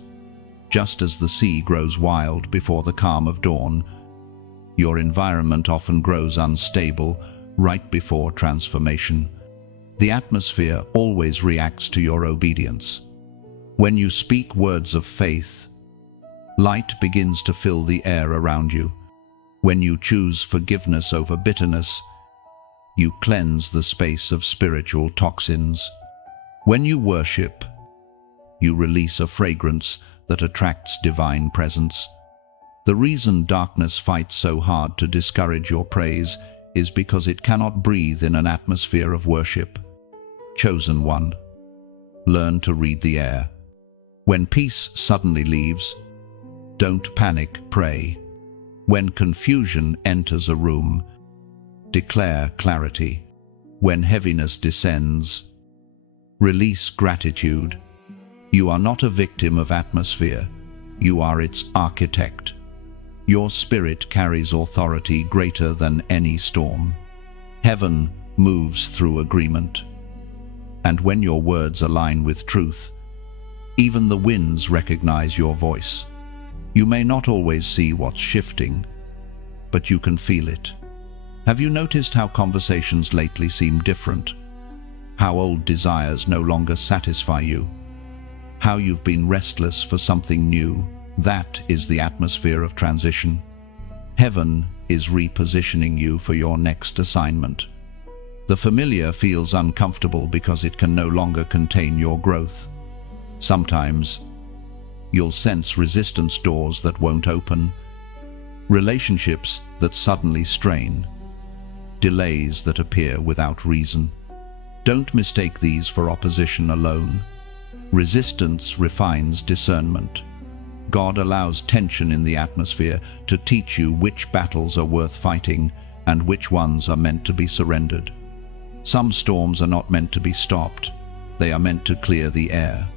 Just as the sea grows wild before the calm of dawn, your environment often grows unstable right before transformation. The atmosphere always reacts to your obedience. When you speak words of faith, light begins to fill the air around you. When you choose forgiveness over bitterness, you cleanse the space of spiritual toxins. When you worship, you release a fragrance that attracts divine presence. The reason darkness fights so hard to discourage your praise is because it cannot breathe in an atmosphere of worship. Chosen one, learn to read the air. When peace suddenly leaves, don't panic, pray. When confusion enters a room, declare clarity. When heaviness descends, release gratitude. You are not a victim of atmosphere, you are its architect. Your spirit carries authority greater than any storm. Heaven moves through agreement. And when your words align with truth, even the winds recognize your voice. You may not always see what's shifting, but you can feel it. Have you noticed how conversations lately seem different? How old desires no longer satisfy you? How you've been restless for something new? That is the atmosphere of transition. Heaven is repositioning you for your next assignment. The familiar feels uncomfortable because it can no longer contain your growth. Sometimes you'll sense resistance doors that won't open, relationships that suddenly strain, delays that appear without reason. Don't mistake these for opposition alone. Resistance refines discernment. God allows tension in the atmosphere to teach you which battles are worth fighting and which ones are meant to be surrendered. Some storms are not meant to be stopped. They are meant to clear the air.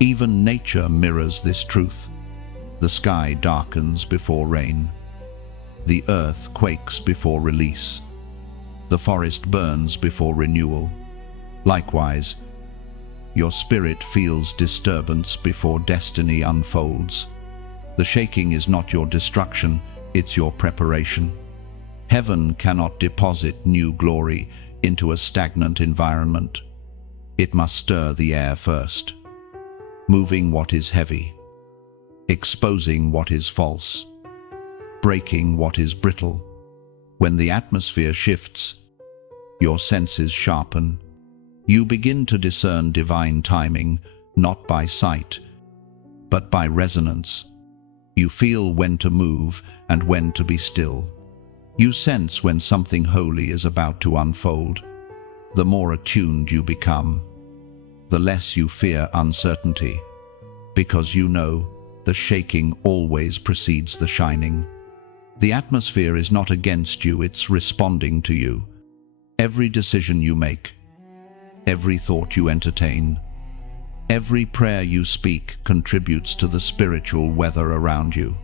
Even nature mirrors this truth. The sky darkens before rain. The earth quakes before release. The forest burns before renewal. Likewise, your spirit feels disturbance before destiny unfolds. The shaking is not your destruction, it's your preparation. Heaven cannot deposit new glory into a stagnant environment. It must stir the air first, moving what is heavy, exposing what is false, breaking what is brittle. When the atmosphere shifts, your senses sharpen. You begin to discern divine timing, not by sight, but by resonance. You feel when to move and when to be still. You sense when something holy is about to unfold. The more attuned you become, the less you fear uncertainty, because you know the shaking always precedes the shining. The atmosphere is not against you, it's responding to you. Every decision you make, every thought you entertain, every prayer you speak contributes to the spiritual weather around you.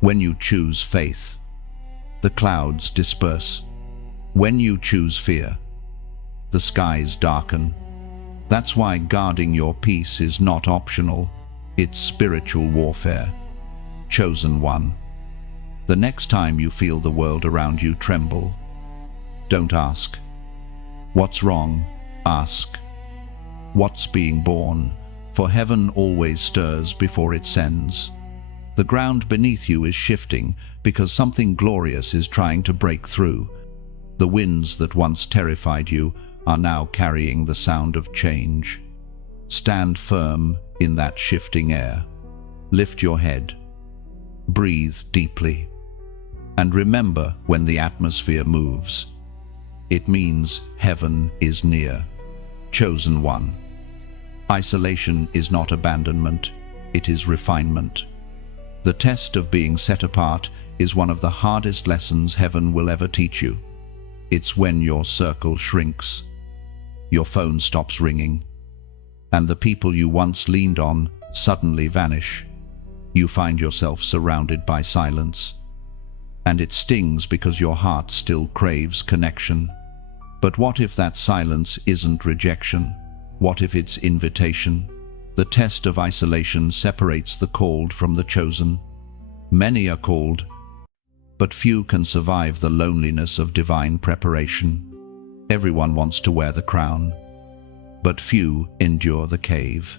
When you choose faith, the clouds disperse. When you choose fear, the skies darken. That's why guarding your peace is not optional, it's spiritual warfare. Chosen one. The next time you feel the world around you tremble, don't ask, "What's wrong?" Ask, "What's being born?" For heaven always stirs before it sends. The ground beneath you is shifting because something glorious is trying to break through. The winds that once terrified you are now carrying the sound of change. Stand firm in that shifting air. Lift your head. Breathe deeply. And remember, when the atmosphere moves, it means heaven is near. Chosen one. Isolation is not abandonment, it is refinement. The test of being set apart is one of the hardest lessons heaven will ever teach you. It's when your circle shrinks, your phone stops ringing, and the people you once leaned on suddenly vanish. You find yourself surrounded by silence. and it stings because your heart still craves connection. But what if that silence isn't rejection? What if it's invitation? The test of isolation separates the called from the chosen. Many are called, but few can survive the loneliness of divine preparation. Everyone wants to wear the crown, but few endure the cave.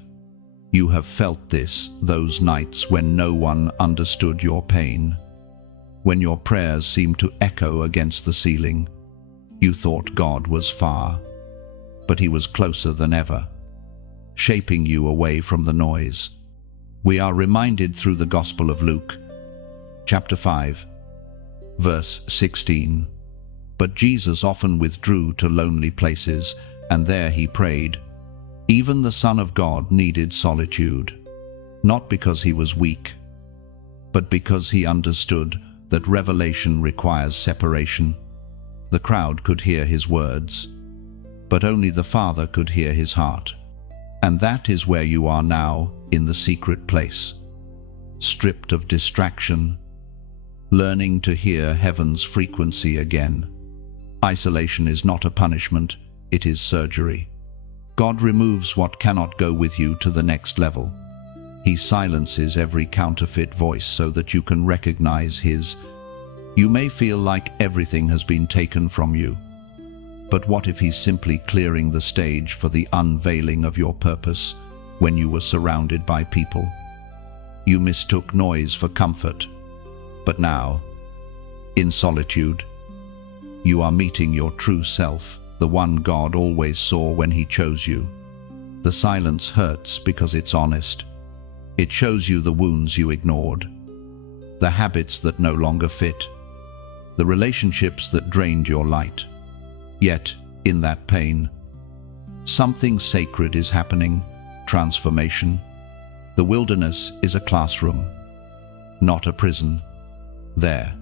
You have felt this, those nights when no one understood your pain, when your prayers seemed to echo against the ceiling. You thought God was far, but he was closer than ever, shaping you away from the noise. We are reminded through the Gospel of Luke, chapter 5, verse 16. But Jesus often withdrew to lonely places, and there he prayed. Even the Son of God needed solitude, not because he was weak, but because he understood that revelation requires separation. The crowd could hear his words, but only the Father could hear his heart. And that is where you are now, in the secret place, stripped of distraction, learning to hear heaven's frequency again. Isolation is not a punishment, it is surgery. God removes what cannot go with you to the next level. He silences every counterfeit voice so that you can recognize his. You may feel like everything has been taken from you, but what if he's simply clearing the stage for the unveiling of your purpose when you were surrounded by people? You mistook noise for comfort, but now, in solitude, you are meeting your true self, the one God always saw when he chose you. The silence hurts because it's honest. It shows you the wounds you ignored, the habits that no longer fit, the relationships that drained your light. Yet, in that pain, something sacred is happening, transformation. The wilderness is a classroom, not a prison. There,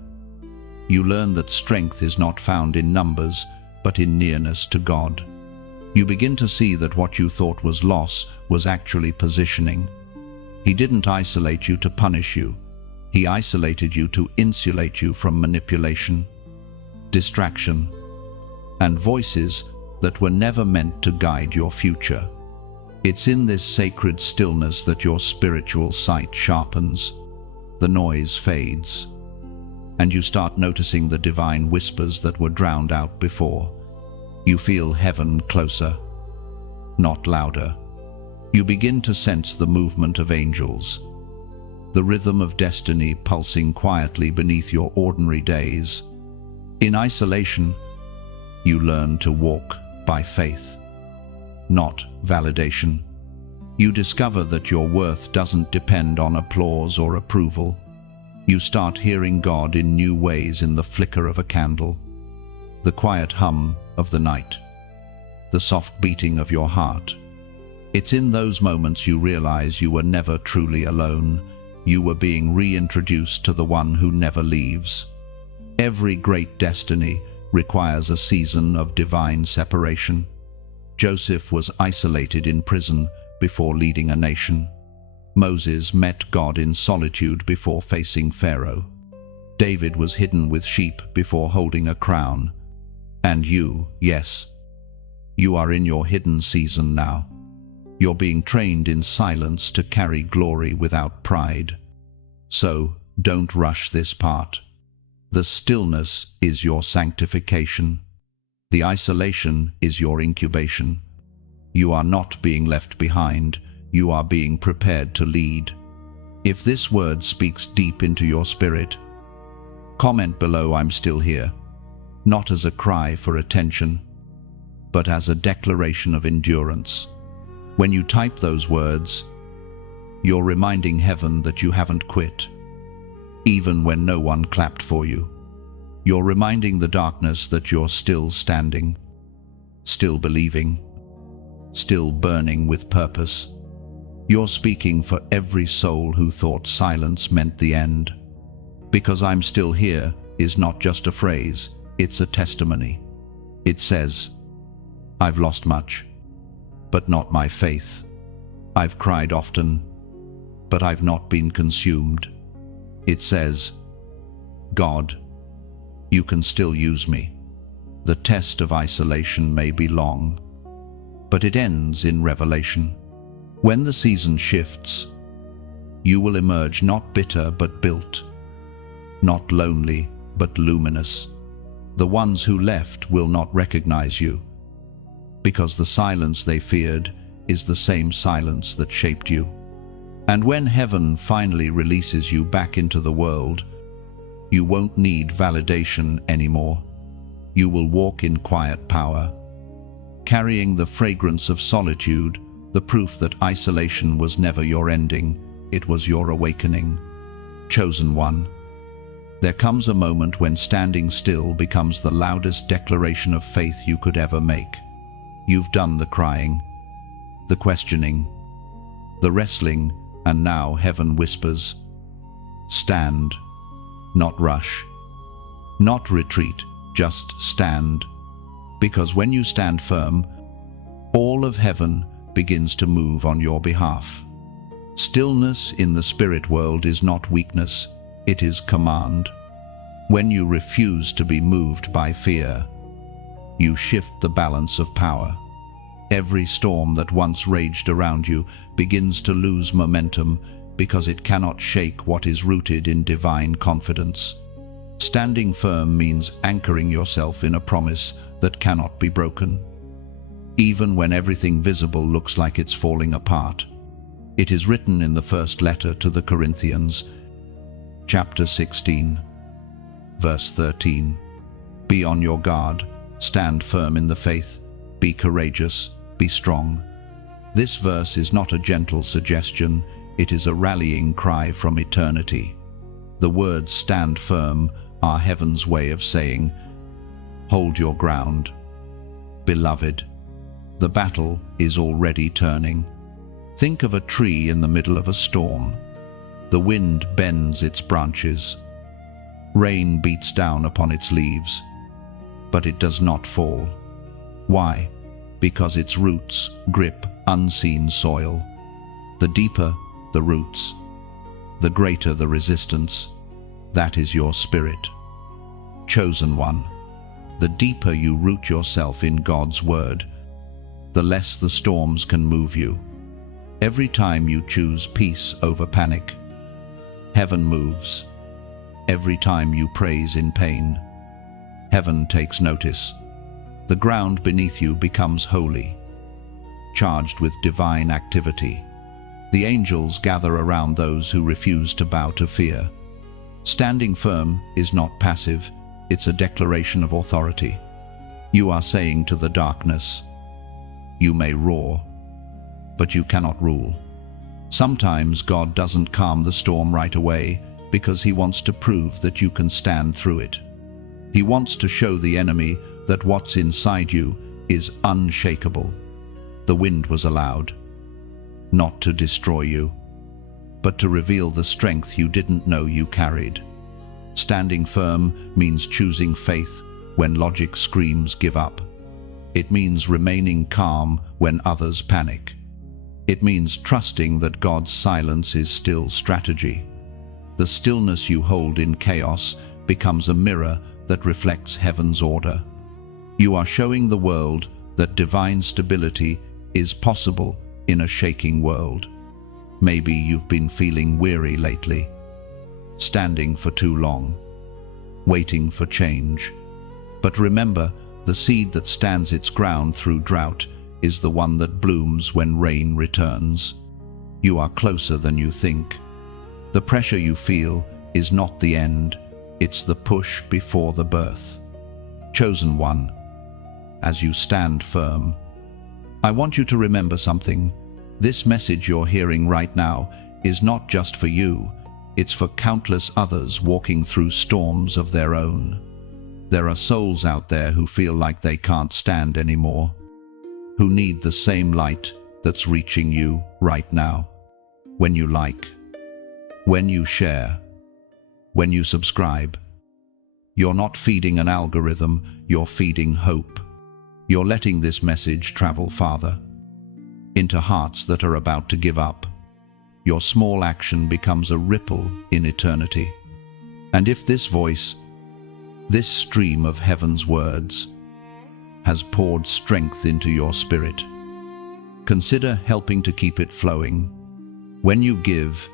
you learn that strength is not found in numbers, but in nearness to God. You begin to see that what you thought was loss was actually positioning. He didn't isolate you to punish you. He isolated you to insulate you from manipulation, distraction, and voices that were never meant to guide your future. It's in this sacred stillness that your spiritual sight sharpens, the noise fades, and you start noticing the divine whispers that were drowned out before. You feel heaven closer, not louder. You begin to sense the movement of angels, the rhythm of destiny pulsing quietly beneath your ordinary days. In isolation, you learn to walk by faith, not validation. You discover that your worth doesn't depend on applause or approval. You start hearing God in new ways in the flicker of a candle, the quiet hum of the night, the soft beating of your heart. It's in those moments you realize you were never truly alone. You were being reintroduced to the one who never leaves. Every great destiny requires a season of divine separation. Joseph was isolated in prison before leading a nation. Moses met God in solitude before facing Pharaoh. David was hidden with sheep before holding a crown. And you, yes, you are in your hidden season now. You're being trained in silence to carry glory without pride. So, don't rush this part. The stillness is your sanctification. The isolation is your incubation. You are not being left behind. You are being prepared to lead. If this word speaks deep into your spirit, comment below "I'm still here," not as a cry for attention, but as a declaration of endurance. When you type those words, you're reminding heaven that you haven't quit, even when no one clapped for you. You're reminding the darkness that you're still standing, still believing, still burning with purpose. You're speaking for every soul who thought silence meant the end. Because I'm still here is not just a phrase, it's a testimony. It says, I've lost much, but not my faith. I've cried often, but I've not been consumed. It says, God, You can still use me. The test of isolation may be long, but it ends in revelation. When the season shifts, you will emerge not bitter but built, not lonely but luminous. The ones who left will not recognize you, because the silence they feared is the same silence that shaped you. And when heaven finally releases you back into the world, you won't need validation anymore. You will walk in quiet power, carrying the fragrance of solitude, the proof that isolation was never your ending, it was your awakening. Chosen one, there comes a moment when standing still becomes the loudest declaration of faith you could ever make. You've done the crying, the questioning, the wrestling, and now heaven whispers, stand, not rush, not retreat, just stand. Because when you stand firm, all of heaven begins to move on your behalf. Stillness in the spirit world is not weakness, it is command. When you refuse to be moved by fear, you shift the balance of power. Every storm that once raged around you begins to lose momentum because it cannot shake what is rooted in divine confidence. Standing firm means anchoring yourself in a promise that cannot be broken. Even when everything visible looks like it's falling apart. It is written in the first letter to the Corinthians, chapter 16, verse 13. Be on your guard, stand firm in the faith, be courageous, be strong. This verse is not a gentle suggestion, it is a rallying cry from eternity. The words stand firm are heaven's way of saying, hold your ground. Beloved, the battle is already turning. Think of a tree in the middle of a storm. The wind bends its branches. Rain beats down upon its leaves, but it does not fall. Why? Because its roots grip unseen soil. The deeper the roots, the greater the resistance. That is your spirit. Chosen one, the deeper you root yourself in God's word, the less the storms can move you. Every time you choose peace over panic, heaven moves. Every time you praise in pain, heaven takes notice. The ground beneath you becomes holy, charged with divine activity. The angels gather around those who refuse to bow to fear. Standing firm is not passive, it's a declaration of authority. You are saying to the darkness, you may roar, but you cannot rule. Sometimes God doesn't calm the storm right away because He wants to prove that you can stand through it. He wants to show the enemy that what's inside you is unshakable. The wind was allowed, not to destroy you, but to reveal the strength you didn't know you carried. Standing firm means choosing faith when logic screams give up. It means remaining calm when others panic. It means trusting that God's silence is still strategy. The stillness you hold in chaos becomes a mirror that reflects heaven's order. You are showing the world that divine stability is possible in a shaking world. Maybe you've been feeling weary lately, standing for too long, waiting for change. But remember, the seed that stands its ground through drought is the one that blooms when rain returns. You are closer than you think. The pressure you feel is not the end, it's the push before the birth. Chosen one, as you stand firm, I want you to remember something. This message you're hearing right now is not just for you, it's for countless others walking through storms of their own. There are souls out there who feel like they can't stand anymore, who need the same light that's reaching you right now. When you like, when you share, when you subscribe, you're not feeding an algorithm, you're feeding hope. You're letting this message travel farther, into hearts that are about to give up. Your small action becomes a ripple in eternity. And if this voice This stream of heaven's words has poured strength into your spirit. Consider helping to keep it flowing. When you give,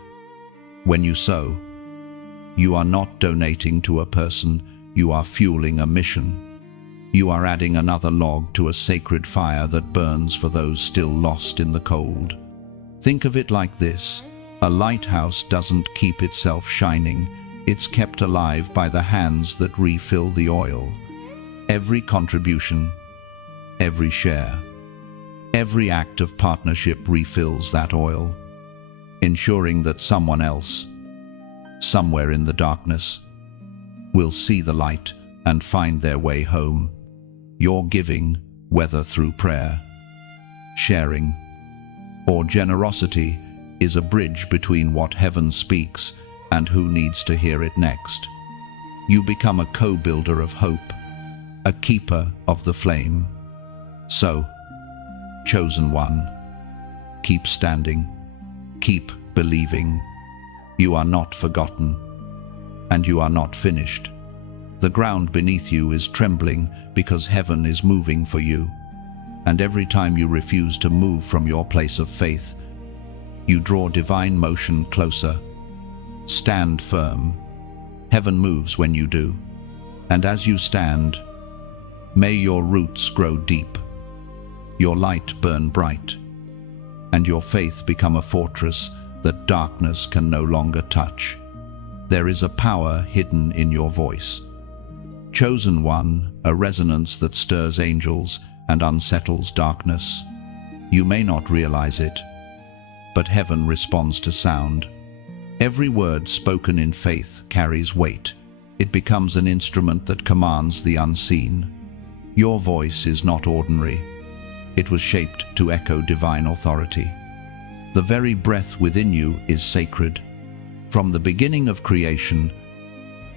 when you sow, you are not donating to a person, you are fueling a mission. You are adding another log to a sacred fire that burns for those still lost in the cold. Think of it like this: a lighthouse doesn't keep itself shining, it's kept alive by the hands that refill the oil. Every contribution, every share, every act of partnership refills that oil, ensuring that someone else, somewhere in the darkness, will see the light and find their way home. Your giving, whether through prayer, sharing, or generosity, is a bridge between what heaven speaks and who needs to hear it next. You become a co-builder of hope, a keeper of the flame. So, chosen one, keep standing, keep believing. You are not forgotten, and you are not finished. The ground beneath you is trembling because heaven is moving for you. And every time you refuse to move from your place of faith, you draw divine motion closer. Stand firm. Heaven moves when you do. And as you stand, may your roots grow deep, your light burn bright, and your faith become a fortress that darkness can no longer touch. There is a power hidden in your voice. Chosen one, a resonance that stirs angels and unsettles darkness. You may not realize it, but heaven responds to sound. Every word spoken in faith carries weight. It becomes an instrument that commands the unseen. Your voice is not ordinary. It was shaped to echo divine authority. The very breath within you is sacred. From the beginning of creation,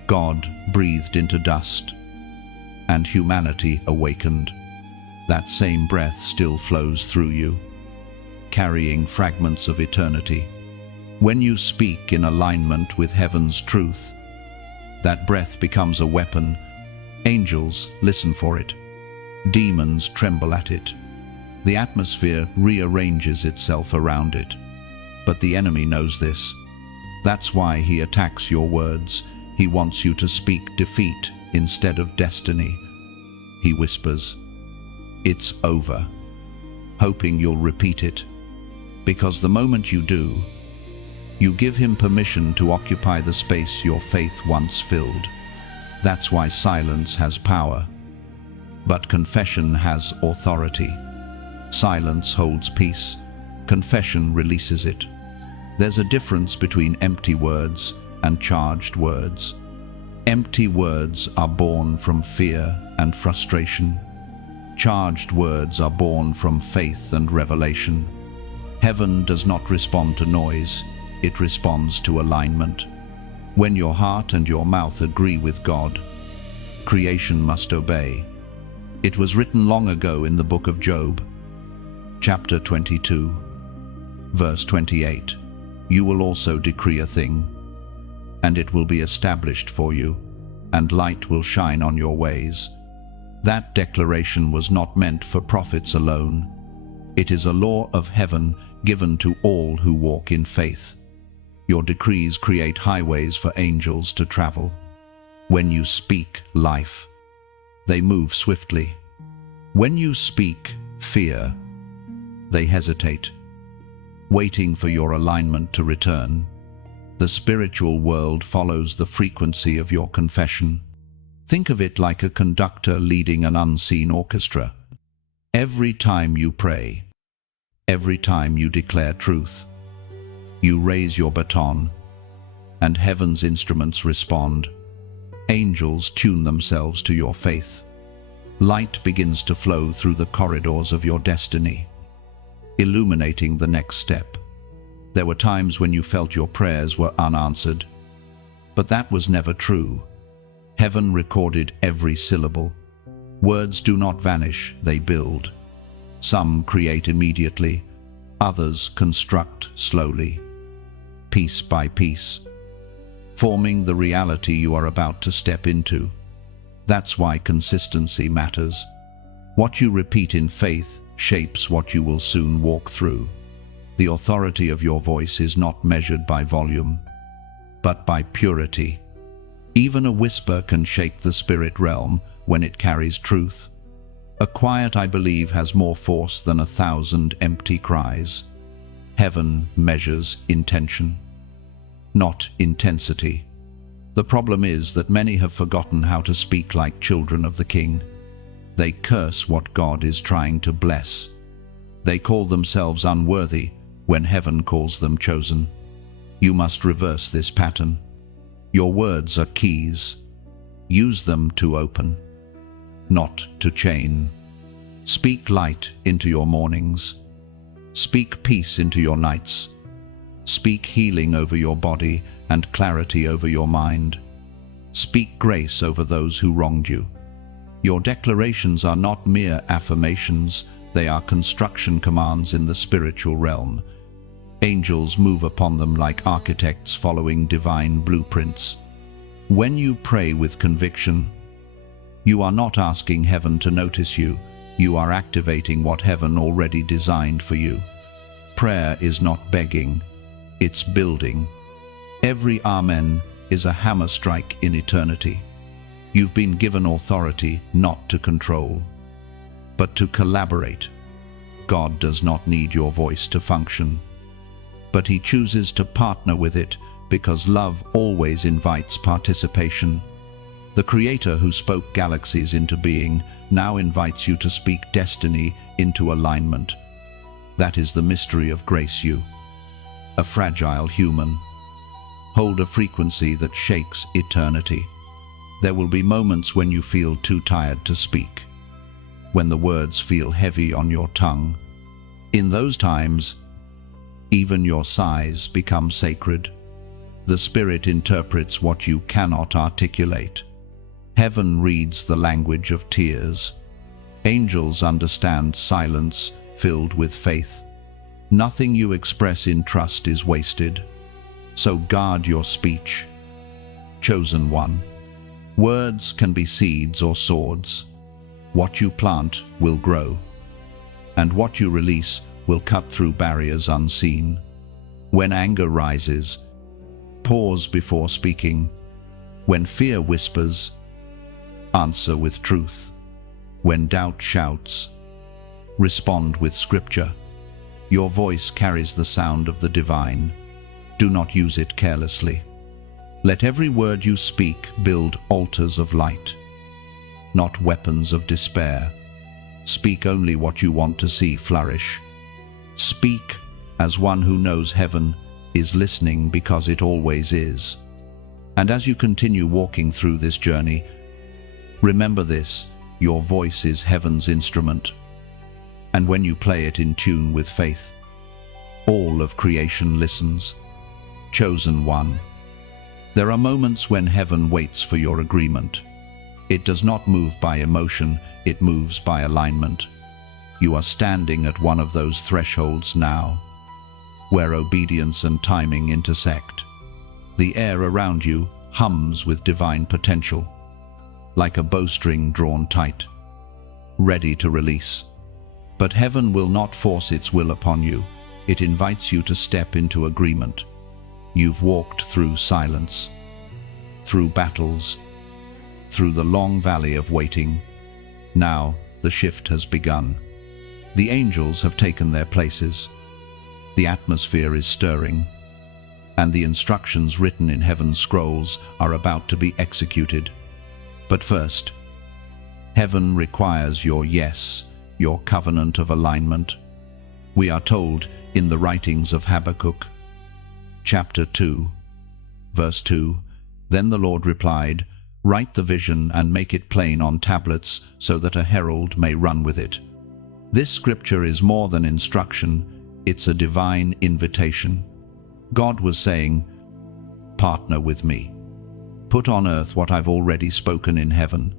God breathed into dust, and humanity awakened. That same breath still flows through you, carrying fragments of eternity. When you speak in alignment with heaven's truth, that breath becomes a weapon. Angels listen for it. Demons tremble at it. The atmosphere rearranges itself around it. But the enemy knows this. That's why he attacks your words. He wants you to speak defeat instead of destiny. He whispers, "It's over," hoping you'll repeat it. Because the moment you do, you give him permission to occupy the space your faith once filled. That's why silence has power, but confession has authority. Silence holds peace, confession releases it. There's a difference between empty words and charged words. Empty words are born from fear and frustration. Charged words are born from faith and revelation. Heaven does not respond to noise, it responds to alignment. When your heart and your mouth agree with God, creation must obey. It was written long ago in the book of Job, chapter 22, verse 28. You will also decree a thing, and it will be established for you, and light will shine on your ways. That declaration was not meant for prophets alone. It is a law of heaven given to all who walk in faith. Your decrees create highways for angels to travel. When you speak life, they move swiftly. When you speak fear, they hesitate, waiting for your alignment to return. The spiritual world follows the frequency of your confession. Think of it like a conductor leading an unseen orchestra. Every time you pray, every time you declare truth, you raise your baton, and heaven's instruments respond. Angels tune themselves to your faith. Light begins to flow through the corridors of your destiny, illuminating the next step. There were times when you felt your prayers were unanswered, but that was never true. Heaven recorded every syllable. Words do not vanish, they build. Some create immediately, others construct slowly, piece by piece, forming the reality you are about to step into. That's why consistency matters. What you repeat in faith shapes what you will soon walk through. The authority of your voice is not measured by volume, but by purity. Even a whisper can shake the spirit realm when it carries truth. A quiet "I believe" has more force than 1,000 empty cries. Heaven measures intention, not intensity. The problem is that many have forgotten how to speak like children of the King. They curse what God is trying to bless. They call themselves unworthy when heaven calls them chosen. You must reverse this pattern. Your words are keys. Use them to open, not to chain. Speak light into your mornings. Speak peace into your nights. Speak healing over your body and clarity over your mind. Speak grace over those who wronged you. Your declarations are not mere affirmations, they are construction commands in the spiritual realm. Angels move upon them like architects following divine blueprints. When you pray with conviction, you are not asking heaven to notice you, you are activating what heaven already designed for you. Prayer is not begging, it's building. Every amen is a hammer strike in eternity. You've been given authority not to control, but to collaborate. God does not need your voice to function, but He chooses to partner with it because love always invites participation. The Creator who spoke galaxies into being now invites you to speak destiny into alignment. That is the mystery of grace. You, a fragile human, hold a frequency that shakes eternity. There will be moments when you feel too tired to speak, when the words feel heavy on your tongue. In those times, even your sighs become sacred. The Spirit interprets what you cannot articulate. Heaven reads the language of tears. Angels understand silence filled with faith. Nothing you express in trust is wasted. So guard your speech. Chosen one. Words can be seeds or swords. What you plant will grow, and what you release will cut through barriers unseen. When anger rises, pause before speaking. When fear whispers, answer with truth. When doubt shouts, respond with scripture. Your voice carries the sound of the divine. Do not use it carelessly. Let every word you speak build altars of light, not weapons of despair. Speak only what you want to see flourish. Speak as one who knows heaven is listening because it always is. And as you continue walking through this journey, remember this: your voice is heaven's instrument. And when you play it in tune with faith, all of creation listens. Chosen one. There are moments when heaven waits for your agreement. It does not move by emotion, it moves by alignment. You are standing at one of those thresholds now, where obedience and timing intersect. The air around you hums with divine potential, like a bowstring drawn tight, ready to release. But heaven will not force its will upon you. It invites you to step into agreement. You've walked through silence, through battles, through the long valley of waiting. Now the shift has begun. The angels have taken their places. The atmosphere is stirring, and the instructions written in heaven's scrolls are about to be executed. But first, heaven requires your yes, your covenant of alignment. We are told in the writings of Habakkuk, chapter 2, verse 2, "Then the Lord replied, Write the vision and make it plain on tablets so that a herald may run with it." This scripture is more than instruction, it's a divine invitation. God was saying, partner with me. Put on earth what I've already spoken in heaven.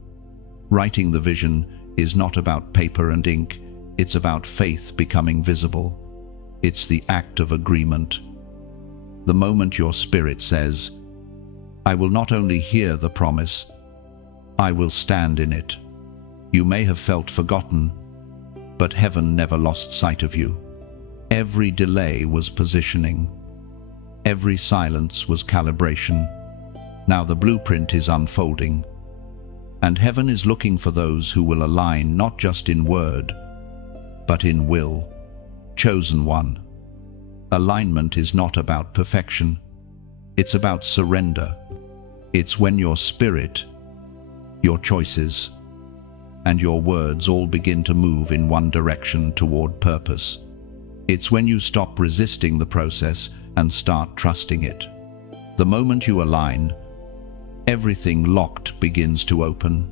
Writing the vision is not about paper and ink, it's about faith becoming visible. It's the act of agreement. The moment your spirit says, I will not only hear the promise, I will stand in it. You may have felt forgotten, but heaven never lost sight of you. Every delay was positioning. Every silence was calibration. Now the blueprint is unfolding. And heaven is looking for those who will align not just in word, but in will. Chosen one. Alignment is not about perfection. It's about surrender. It's when your spirit, your choices, and your words all begin to move in one direction toward purpose. It's when you stop resisting the process and start trusting it. The moment you align, everything locked begins to open.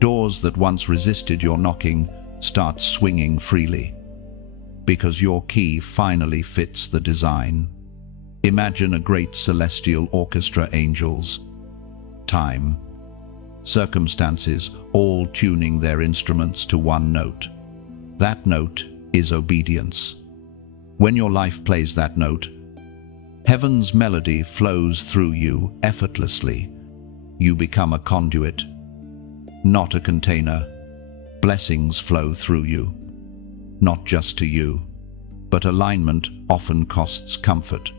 Doors that once resisted your knocking start swinging freely, because your key finally fits the design. Imagine a great celestial orchestra, angels, time, circumstances, all tuning their instruments to one note. That note is obedience. When your life plays that note, heaven's melody flows through you effortlessly. You become a conduit, not a container. Blessings flow through you, not just to you, but alignment often costs comfort.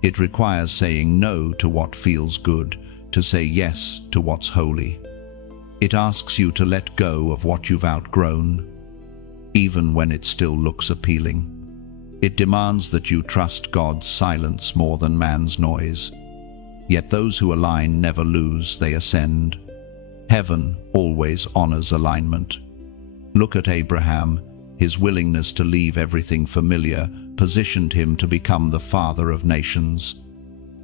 It requires saying no to what feels good, to say yes to what's holy. It asks you to let go of what you've outgrown, even when it still looks appealing. It demands that you trust God's silence more than man's noise. Yet those who align never lose, they ascend. Heaven always honors alignment. Look at Abraham. His willingness to leave everything familiar positioned him to become the father of nations.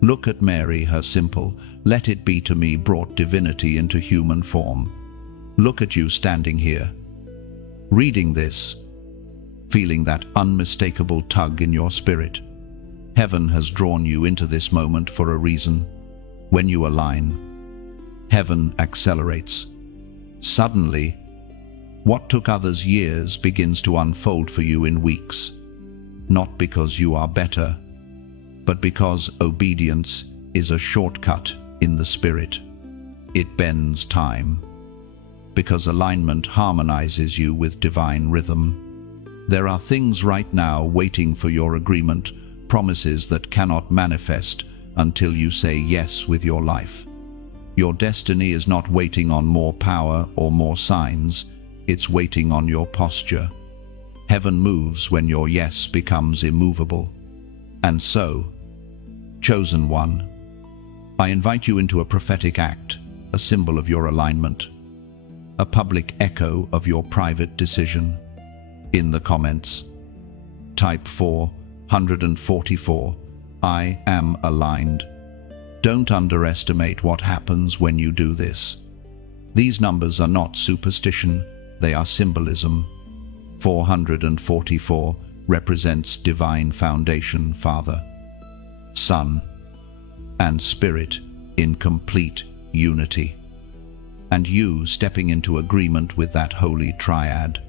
Look at Mary, her simple, "Let it be to me," brought divinity into human form. Look at you standing here, reading this, feeling that unmistakable tug in your spirit. Heaven has drawn you into this moment for a reason. When you align, heaven accelerates. Suddenly, what took others years begins to unfold for you in weeks. Not because you are better, but because obedience is a shortcut in the spirit. It bends time. Because alignment harmonizes you with divine rhythm. There are things right now waiting for your agreement, promises that cannot manifest until you say yes with your life. Your destiny is not waiting on more power or more signs. It's waiting on your posture. Heaven moves when your yes becomes immovable. And so, chosen one, I invite you into a prophetic act, a symbol of your alignment, a public echo of your private decision. In the comments, type 444, I am aligned. Don't underestimate what happens when you do this. These numbers are not superstition, they are symbolism. 444 represents divine foundation, Father, Son, and Spirit in complete unity. And you stepping into agreement with that holy triad.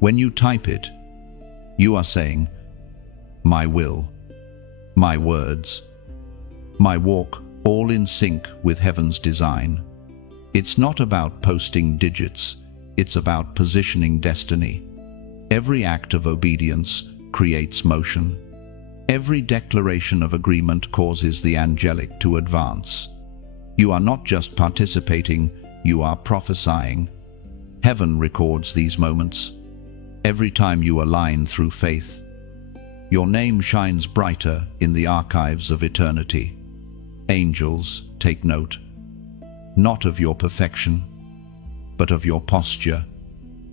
When you type it, you are saying, my will, my words, my walk, all in sync with heaven's design. It's not about posting digits, it's about positioning destiny. Every act of obedience creates motion. Every declaration of agreement causes the angelic to advance. You are not just participating, you are prophesying. Heaven records these moments. Every time you align through faith, your name shines brighter in the archives of eternity. Angels, take note, not of your perfection, but of your posture.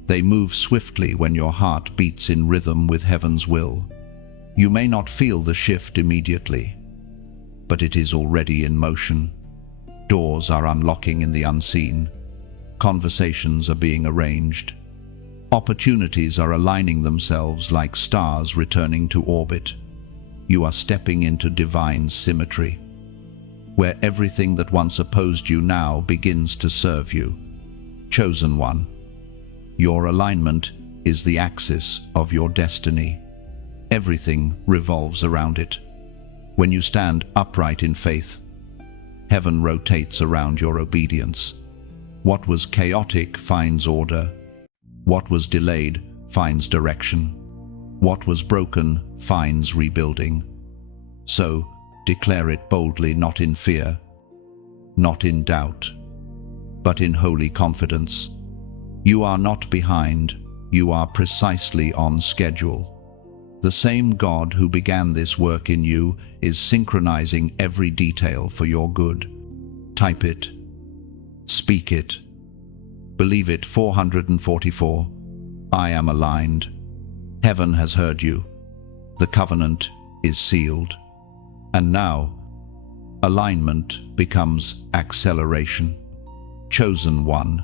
They move swiftly when your heart beats in rhythm with heaven's will. You may not feel the shift immediately, but it is already in motion. Doors are unlocking in the unseen. Conversations are being arranged. Opportunities are aligning themselves like stars returning to orbit. You are stepping into divine symmetry, where everything that once opposed you now begins to serve you. Chosen one, your alignment is the axis of your destiny. Everything revolves around it. When you stand upright in faith, heaven rotates around your obedience. What was chaotic finds order. What was delayed finds direction. What was broken finds rebuilding. So, declare it boldly, not in fear, not in doubt, but in holy confidence. You are not behind, you are precisely on schedule. The same God who began this work in you is synchronizing every detail for your good. Type it. Speak it. Believe it. 444. I am aligned. Heaven has heard you. The covenant is sealed. And now, alignment becomes acceleration. Chosen one.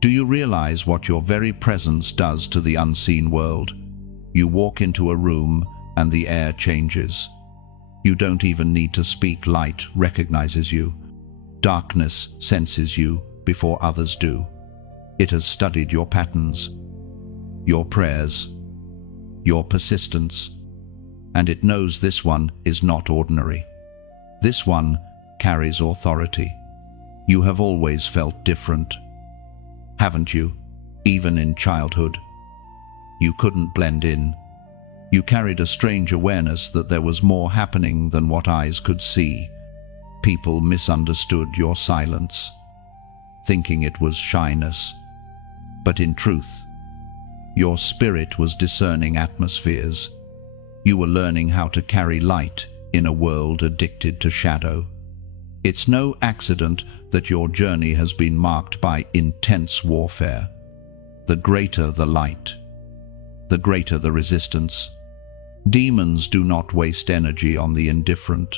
Do you realize what your very presence does to the unseen world? You walk into a room and the air changes. You don't even need to speak. Light recognizes you. Darkness senses you before others do. It has studied your patterns, your prayers, your persistence, and it knows this one is not ordinary. This one carries authority. You have always felt different, haven't you? Even in childhood. You couldn't blend in. You carried a strange awareness that there was more happening than what eyes could see. People misunderstood your silence, thinking it was shyness. But in truth, your spirit was discerning atmospheres. You were learning how to carry light in a world addicted to shadow. It's no accident that your journey has been marked by intense warfare. The greater the light, the greater the resistance. Demons do not waste energy on the indifferent.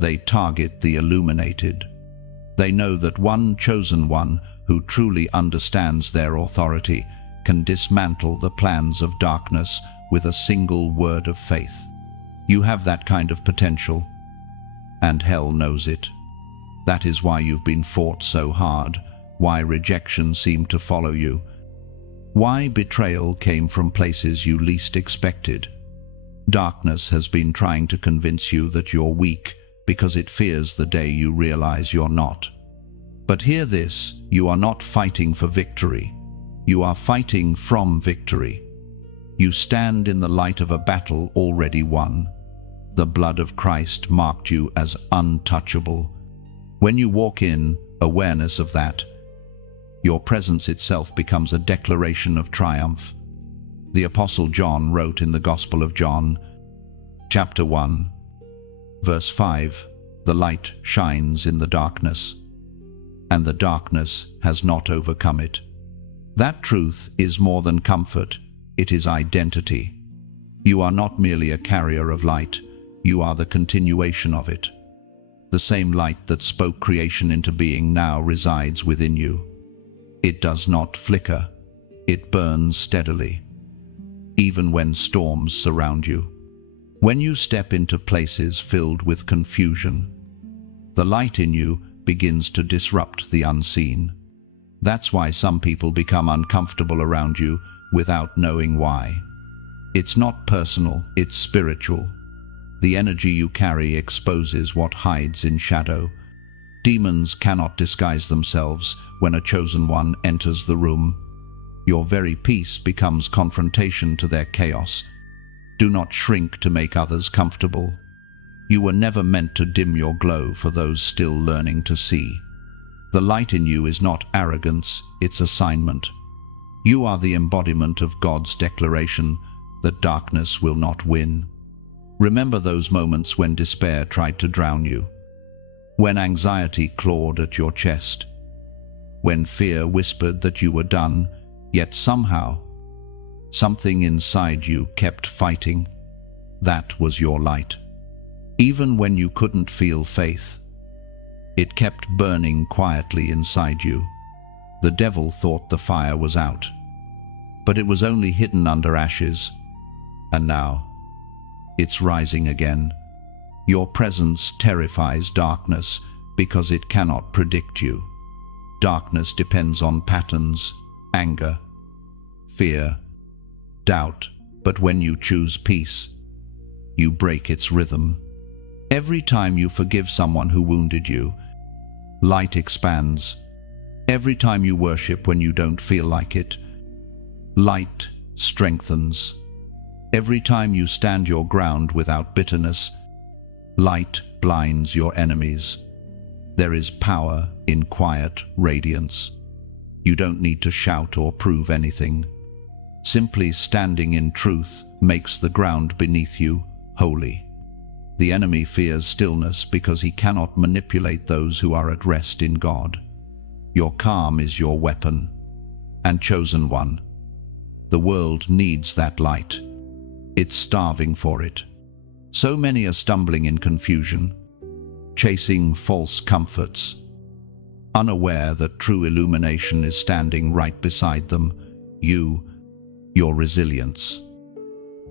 They target the illuminated. They know that one chosen one who truly understands their authority can dismantle the plans of darkness with a single word of faith. You have that kind of potential, and hell knows it. That is why you've been fought so hard, why rejection seemed to follow you, why betrayal came from places you least expected. Darkness has been trying to convince you that you're weak because it fears the day you realize you're not. But hear this, you are not fighting for victory. You are fighting from victory. You stand in the light of a battle already won. The blood of Christ marked you as untouchable. When you walk in awareness of that, your presence itself becomes a declaration of triumph. The Apostle John wrote in the Gospel of John, chapter 1, verse 5, "The light shines in the darkness, and the darkness has not overcome it." That truth is more than comfort, it is identity. You are not merely a carrier of light, you are the continuation of it. The same light that spoke creation into being now resides within you. It does not flicker, it burns steadily, even when storms surround you. When you step into places filled with confusion, the light in you begins to disrupt the unseen. That's why some people become uncomfortable around you without knowing why. It's not personal, it's spiritual. The energy you carry exposes what hides in shadow. Demons cannot disguise themselves when a chosen one enters the room. Your very peace becomes confrontation to their chaos. Do not shrink to make others comfortable. You were never meant to dim your glow for those still learning to see. The light in you is not arrogance, it's assignment. You are the embodiment of God's declaration that darkness will not win. Remember those moments when despair tried to drown you, when anxiety clawed at your chest, when fear whispered that you were done, yet somehow, something inside you kept fighting. That was your light. Even when you couldn't feel faith, it kept burning quietly inside you. The devil thought the fire was out, but it was only hidden under ashes. And now, it's rising again. Your presence terrifies darkness because it cannot predict you. Darkness depends on patterns, anger, fear, doubt, but when you choose peace, you break its rhythm. Every time you forgive someone who wounded you, light expands. Every time you worship when you don't feel like it, light strengthens. Every time you stand your ground without bitterness, light blinds your enemies. There is power in quiet radiance. You don't need to shout or prove anything. Simply standing in truth makes the ground beneath you holy. The enemy fears stillness because he cannot manipulate those who are at rest in God. Your calm is your weapon. And chosen one, the world needs that light. It's starving for it. So many are stumbling in confusion, chasing false comforts, unaware that true illumination is standing right beside them. Your resilience,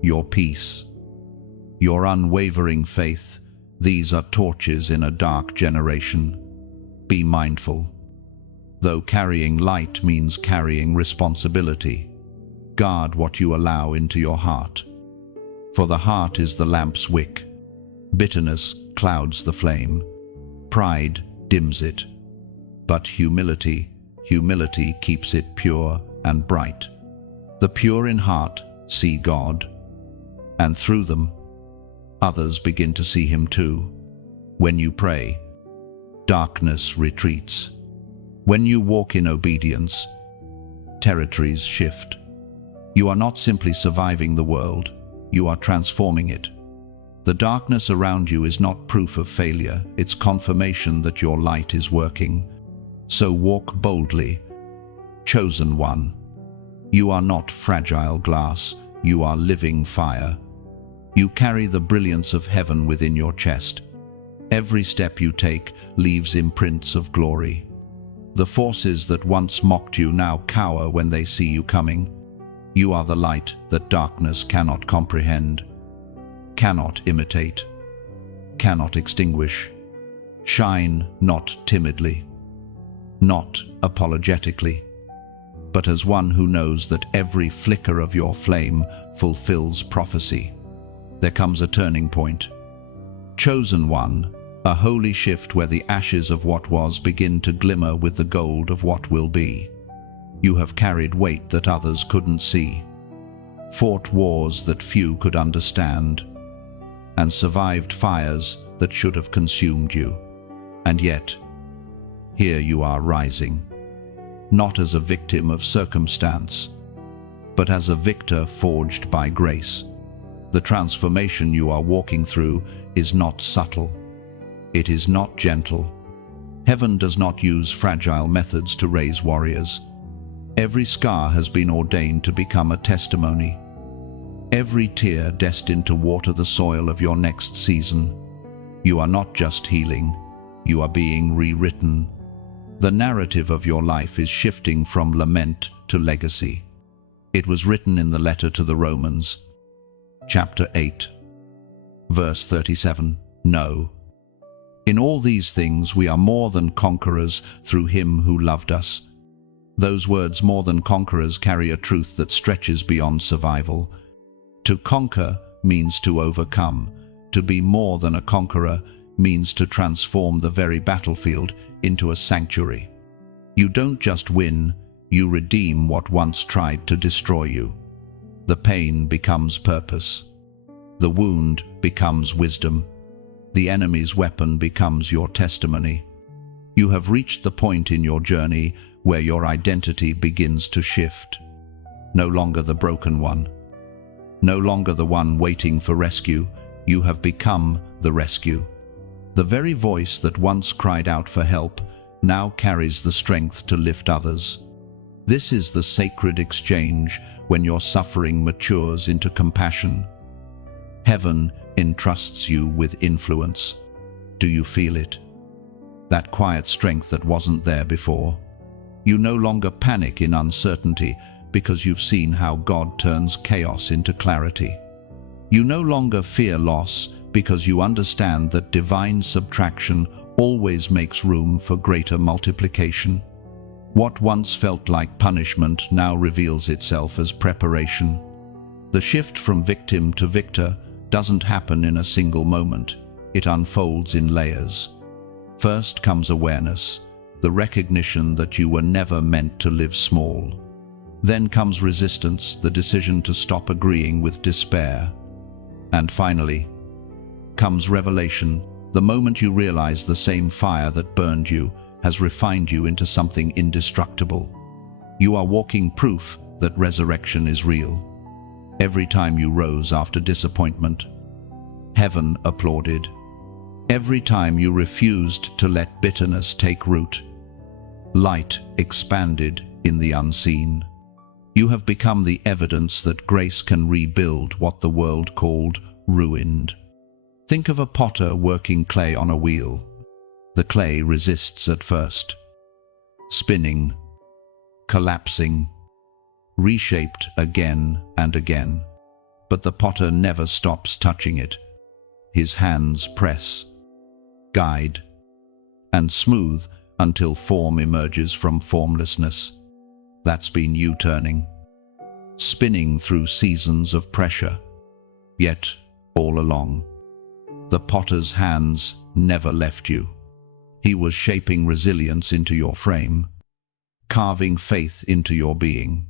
your peace, your unwavering faith, these are torches in a dark generation. Be mindful. Though carrying light means carrying responsibility, guard what you allow into your heart. For the heart is the lamp's wick. Bitterness clouds the flame. Pride dims it. But humility keeps it pure and bright. The pure in heart see God, and through them, others begin to see Him too. When you pray, darkness retreats. When you walk in obedience, territories shift. You are not simply surviving the world, you are transforming it. The darkness around you is not proof of failure, it's confirmation that your light is working. So walk boldly, chosen one. You are not fragile glass, you are living fire. You carry the brilliance of heaven within your chest. Every step you take leaves imprints of glory. The forces that once mocked you now cower when they see you coming. You are the light that darkness cannot comprehend, cannot imitate, cannot extinguish. Shine not timidly, not apologetically, but as one who knows that every flicker of your flame fulfills prophecy. There comes a turning point. Chosen one, a holy shift where the ashes of what was begin to glimmer with the gold of what will be. You have carried weight that others couldn't see, fought wars that few could understand, and survived fires that should have consumed you. And yet, here you are rising, not as a victim of circumstance, but as a victor forged by grace. The transformation you are walking through is not subtle. It is not gentle. Heaven does not use fragile methods to raise warriors. Every scar has been ordained to become a testimony. Every tear destined to water the soil of your next season. You are not just healing, you are being rewritten. The narrative of your life is shifting from lament to legacy. It was written in the letter to the Romans, chapter 8, verse 37. No. In all these things we are more than conquerors through Him who loved us. Those words, more than conquerors, carry a truth that stretches beyond survival. To conquer means to overcome. To be more than a conqueror means to transform the very battlefield into a sanctuary. You don't just win, you redeem what once tried to destroy you. The pain becomes purpose. The wound becomes wisdom. The enemy's weapon becomes your testimony. You have reached the point in your journey where your identity begins to shift. No longer the broken one. No longer the one waiting for rescue. You have become the rescue. The very voice that once cried out for help now carries the strength to lift others. This is the sacred exchange when your suffering matures into compassion. Heaven entrusts you with influence. Do you feel it? That quiet strength that wasn't there before. You no longer panic in uncertainty because you've seen how God turns chaos into clarity. You no longer fear loss because you understand that divine subtraction always makes room for greater multiplication. What once felt like punishment now reveals itself as preparation. The shift from victim to victor doesn't happen in a single moment. It unfolds in layers. First comes awareness, the recognition that you were never meant to live small. Then comes resistance, the decision to stop agreeing with despair. And finally, comes revelation, the moment you realize the same fire that burned you has refined you into something indestructible. You are walking proof that resurrection is real. Every time you rose after disappointment, heaven applauded. Every time you refused to let bitterness take root, light expanded in the unseen. You have become the evidence that grace can rebuild what the world called ruined. Think of a potter working clay on a wheel. The clay resists at first, spinning, collapsing, reshaped again and again. But the potter never stops touching it. His hands press, guide, and smooth until form emerges from formlessness. That's been you turning, spinning through seasons of pressure. Yet, all along, the potter's hands never left you. He was shaping resilience into your frame, carving faith into your being.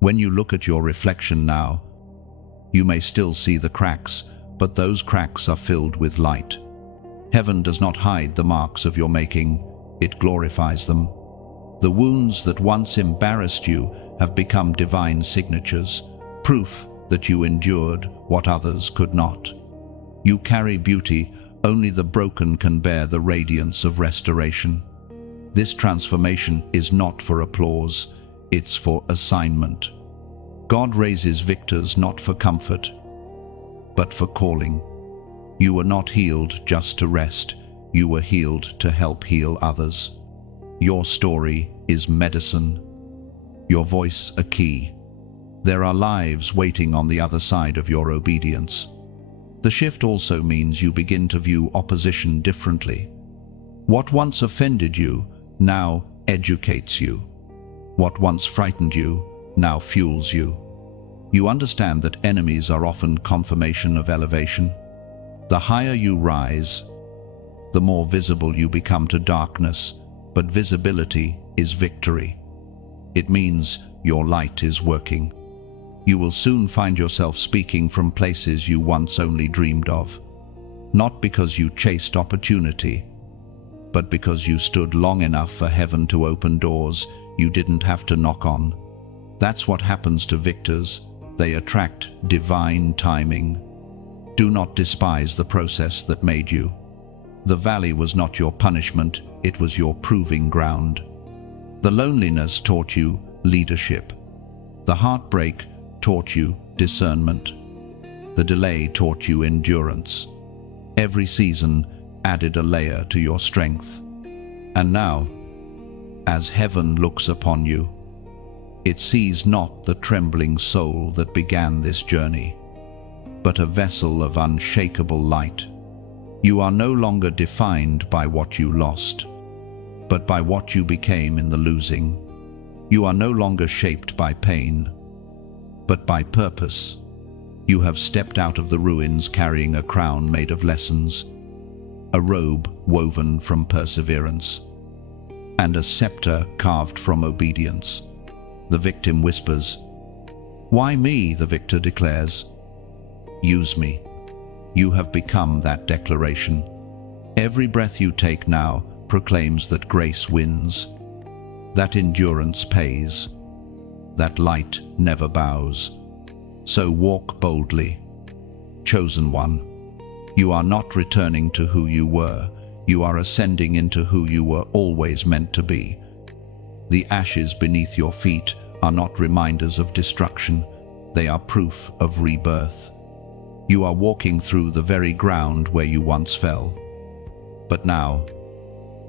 When you look at your reflection now, you may still see the cracks, but those cracks are filled with light. Heaven does not hide the marks of your making, it glorifies them. The wounds that once embarrassed you have become divine signatures, proof that you endured what others could not. You carry beauty, only the broken can bear the radiance of restoration. This transformation is not for applause, it's for assignment. God raises victors not for comfort, but for calling. You were not healed just to rest, you were healed to help heal others. Your story is medicine, your voice a key. There are lives waiting on the other side of your obedience. The shift also means you begin to view opposition differently. What once offended you now educates you. What once frightened you now fuels you. You understand that enemies are often confirmation of elevation. The higher you rise, the more visible you become to darkness, but visibility is victory. It means your light is working. You will soon find yourself speaking from places you once only dreamed of. Not because you chased opportunity, but because you stood long enough for heaven to open doors you didn't have to knock on. That's what happens to victors. They attract divine timing. Do not despise the process that made you. The valley was not your punishment, it was your proving ground. The loneliness taught you leadership. The heartbreak taught you discernment. The delay taught you endurance. Every season added a layer to your strength. And now, as heaven looks upon you, it sees not the trembling soul that began this journey, but a vessel of unshakable light. You are no longer defined by what you lost, but by what you became in the losing. You are no longer shaped by pain, but by purpose. You have stepped out of the ruins carrying a crown made of lessons, a robe woven from perseverance, and a scepter carved from obedience. The victim whispers, "Why me?" The victor declares, "Use me." You have become that declaration. Every breath you take now proclaims that grace wins, that endurance pays, that light never bows. So walk boldly, chosen one. You are not returning to who you were, you are ascending into who you were always meant to be. The ashes beneath your feet are not reminders of destruction, they are proof of rebirth. You are walking through the very ground where you once fell. But now,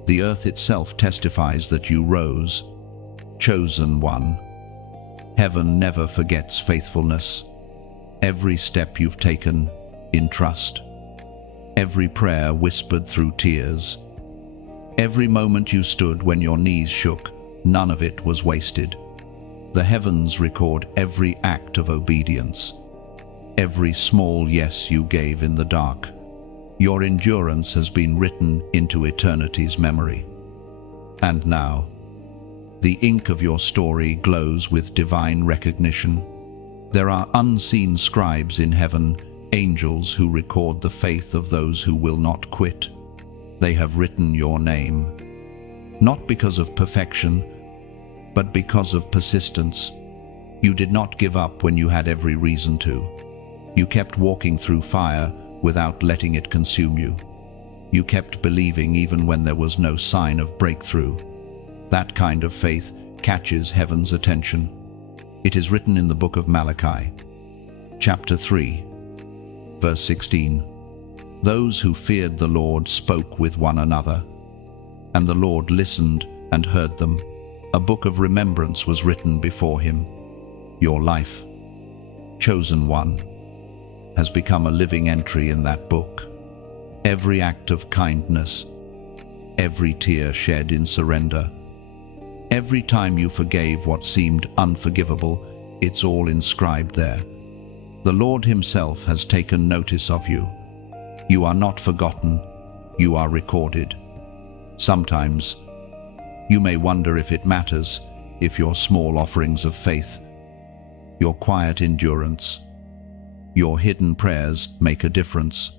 the earth itself testifies that you rose, chosen one. Heaven never forgets faithfulness. Every step you've taken in trust, every prayer whispered through tears, every moment you stood when your knees shook, none of it was wasted. The heavens record every act of obedience, every small yes you gave in the dark. Your endurance has been written into eternity's memory. And now, the ink of your story glows with divine recognition. There are unseen scribes in heaven, angels who record the faith of those who will not quit. They have written your name, not because of perfection, but because of persistence. You did not give up when you had every reason to. You kept walking through fire without letting it consume you. You kept believing even when there was no sign of breakthrough. That kind of faith catches heaven's attention. It is written in the book of Malachi, chapter 3, verse 16. Those who feared the Lord spoke with one another, and the Lord listened and heard them. A book of remembrance was written before him. Your life, chosen one, has become a living entry in that book. Every act of kindness, every tear shed in surrender, every time you forgave what seemed unforgivable, it's all inscribed there. The Lord himself has taken notice of you. You are not forgotten, you are recorded. Sometimes, you may wonder if it matters, if your small offerings of faith, your quiet endurance, your hidden prayers make a difference.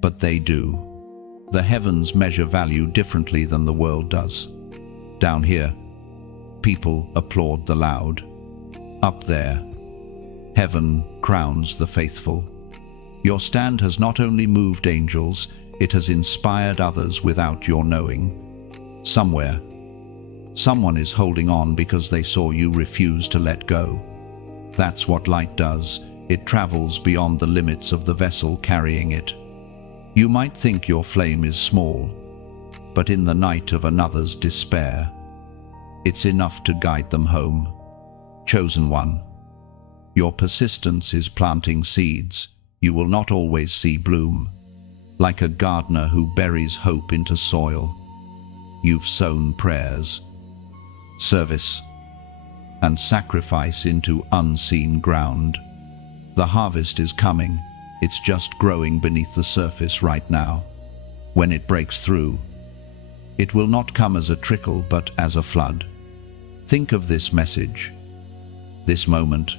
But they do. The heavens measure value differently than the world does. Down here, people applaud the loud. Up there, heaven crowns the faithful. Your stand has not only moved angels, it has inspired others without your knowing. Somewhere, someone is holding on because they saw you refuse to let go. That's what light does. It travels beyond the limits of the vessel carrying it. You might think your flame is small, but in the night of another's despair, it's enough to guide them home. Chosen one, your persistence is planting seeds you will not always see bloom. Like a gardener who buries hope into soil, you've sown prayers, service, and sacrifice into unseen ground. The harvest is coming. It's just growing beneath the surface right now. When it breaks through, it will not come as a trickle but as a flood. Think of this message, this moment,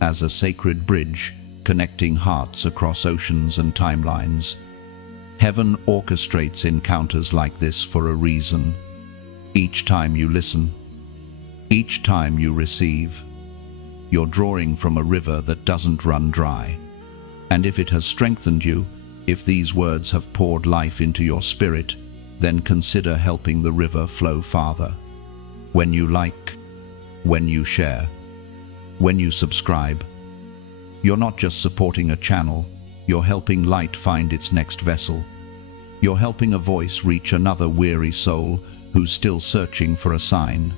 as a sacred bridge connecting hearts across oceans and timelines. Heaven orchestrates encounters like this for a reason. Each time you listen, each time you receive, you're drawing from a river that doesn't run dry. And if it has strengthened you, if these words have poured life into your spirit, then consider helping the river flow farther. When you like, when you share, when you subscribe, you're not just supporting a channel, you're helping light find its next vessel. You're helping a voice reach another weary soul who's still searching for a sign.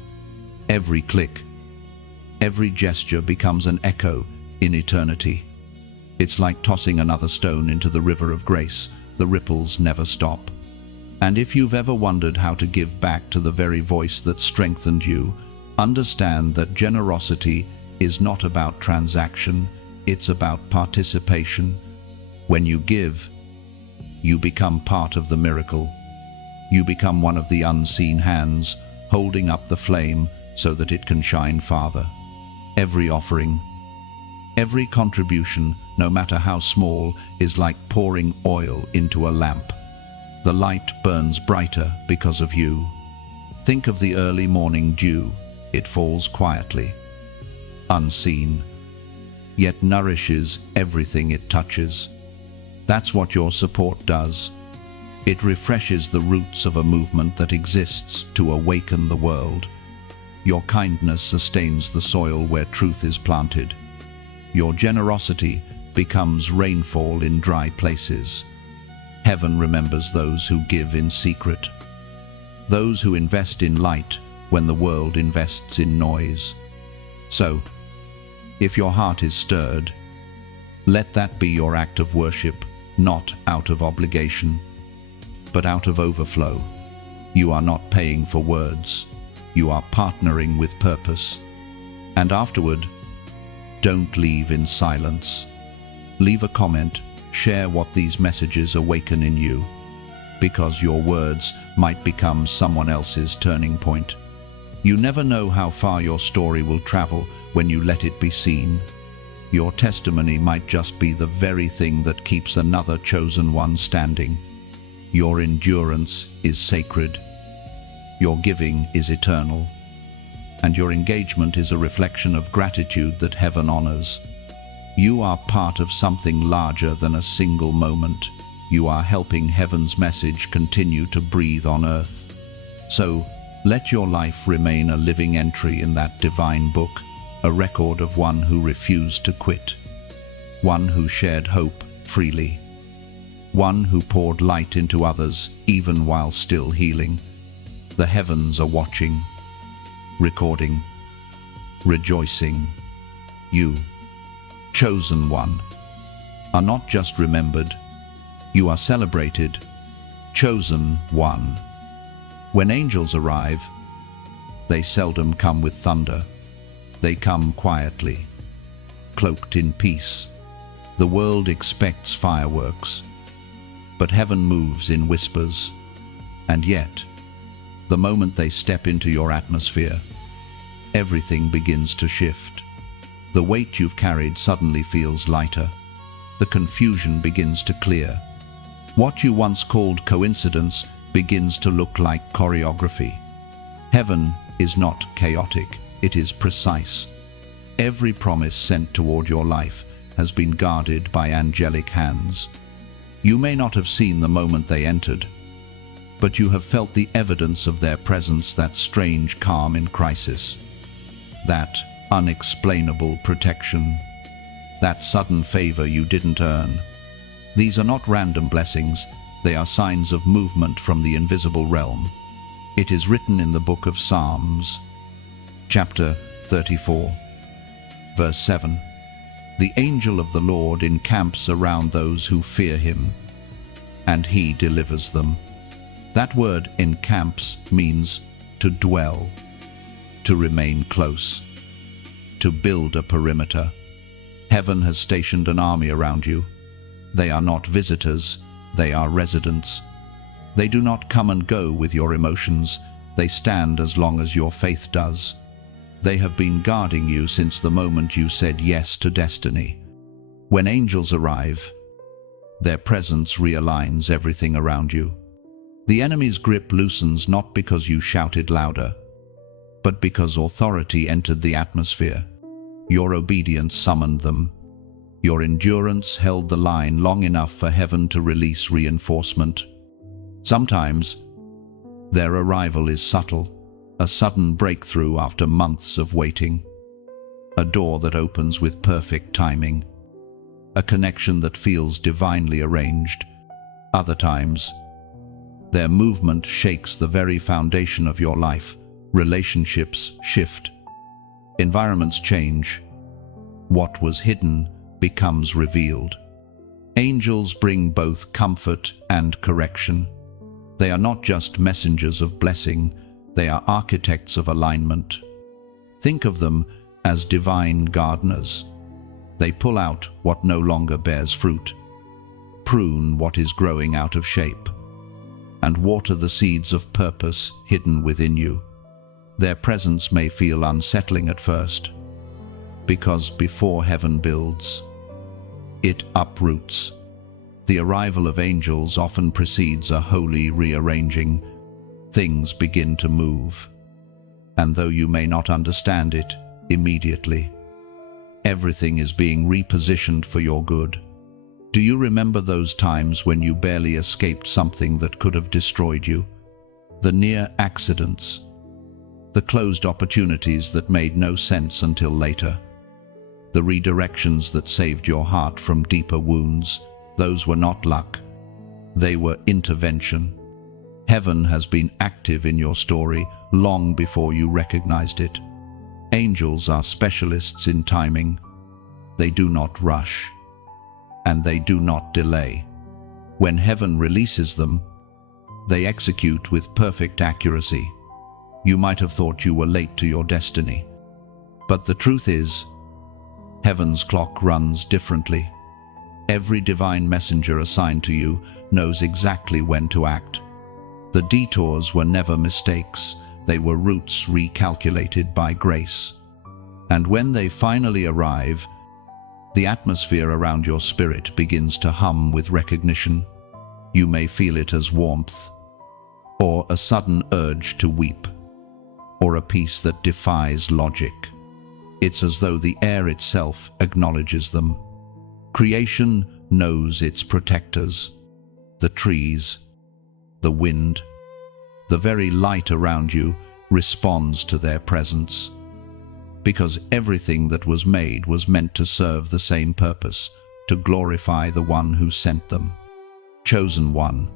Every click, every gesture becomes an echo in eternity. It's like tossing another stone into the river of grace. The ripples never stop. And if you've ever wondered how to give back to the very voice that strengthened you, understand that generosity is not about transaction, it's about participation. When you give, you become part of the miracle. You become one of the unseen hands, holding up the flame so that it can shine farther. Every offering, every contribution, no matter how small, is like pouring oil into a lamp. The light burns brighter because of you. Think of the early morning dew. It falls quietly, unseen, yet nourishes everything it touches. That's what your support does. It refreshes the roots of a movement that exists to awaken the world. Your kindness sustains the soil where truth is planted. Your generosity becomes rainfall in dry places. Heaven remembers those who give in secret, those who invest in light when the world invests in noise. So, if your heart is stirred, let that be your act of worship, not out of obligation, but out of overflow. You are not paying for words, you are partnering with purpose. And afterward, don't leave in silence. Leave a comment, share what these messages awaken in you. because your words might become someone else's turning point. You never know how far your story will travel when you let it be seen. Your testimony might just be the very thing that keeps another chosen one standing. Your endurance is sacred. Your giving is eternal. And your engagement is a reflection of gratitude that heaven honors. You are part of something larger than a single moment. You are helping heaven's message continue to breathe on earth. So, let your life remain a living entry in that divine book, a record of one who refused to quit, one who shared hope freely, one who poured light into others even while still healing. The heavens are watching, recording, rejoicing. You, chosen one, are not just remembered, you are celebrated, chosen one. When angels arrive, they seldom come with thunder. They come quietly, cloaked in peace. The world expects fireworks, but heaven moves in whispers. And yet, the moment they step into your atmosphere, everything begins to shift. The weight you've carried suddenly feels lighter. The confusion begins to clear. What you once called coincidence begins to look like choreography. Heaven is not chaotic, it is precise. Every promise sent toward your life has been guarded by angelic hands. You may not have seen the moment they entered, but you have felt the evidence of their presence, that strange calm in crisis, that unexplainable protection, that sudden favor you didn't earn. These are not random blessings, they are signs of movement from the invisible realm. It is written in the book of Psalms, chapter 34, verse 7. The angel of the Lord encamps around those who fear him, and he delivers them. That word encamps means to dwell, to remain close, to build a perimeter. Heaven has stationed an army around you. They are not visitors, they are residents. They do not come and go with your emotions, they stand as long as your faith does. They have been guarding you since the moment you said yes to destiny. When angels arrive, their presence realigns everything around you. The enemy's grip loosens not because you shouted louder, but because authority entered the atmosphere. Your obedience summoned them. Your endurance held the line long enough for heaven to release reinforcement. Sometimes, their arrival is subtle, a sudden breakthrough after months of waiting, a door that opens with perfect timing, a connection that feels divinely arranged. Other times, their movement shakes the very foundation of your life. Relationships shift, environments change. What was hidden becomes revealed. Angels bring both comfort and correction. They are not just messengers of blessing, they are architects of alignment. Think of them as divine gardeners. They pull out what no longer bears fruit, prune what is growing out of shape, and water the seeds of purpose hidden within you. Their presence may feel unsettling at first, because before heaven builds, it uproots. The arrival of angels often precedes a holy rearranging. Things begin to move, and though you may not understand it immediately, everything is being repositioned for your good. Do you remember those times when you barely escaped something that could have destroyed you? The near accidents, the closed opportunities that made no sense until later, the redirections that saved your heart from deeper wounds. Those were not luck, they were intervention. Heaven has been active in your story long before you recognized it. Angels are specialists in timing. They do not rush, and they do not delay. When heaven releases them, they execute with perfect accuracy. You might have thought you were late to your destiny, but the truth is, heaven's clock runs differently. Every divine messenger assigned to you knows exactly when to act. The detours were never mistakes, they were routes recalculated by grace. And when they finally arrive, the atmosphere around your spirit begins to hum with recognition. You may feel it as warmth, or a sudden urge to weep, or a peace that defies logic. It's as though the air itself acknowledges them. Creation knows its protectors, the trees, the wind. The very light around you responds to their presence. Because everything that was made was meant to serve the same purpose, to glorify the one who sent them. Chosen one.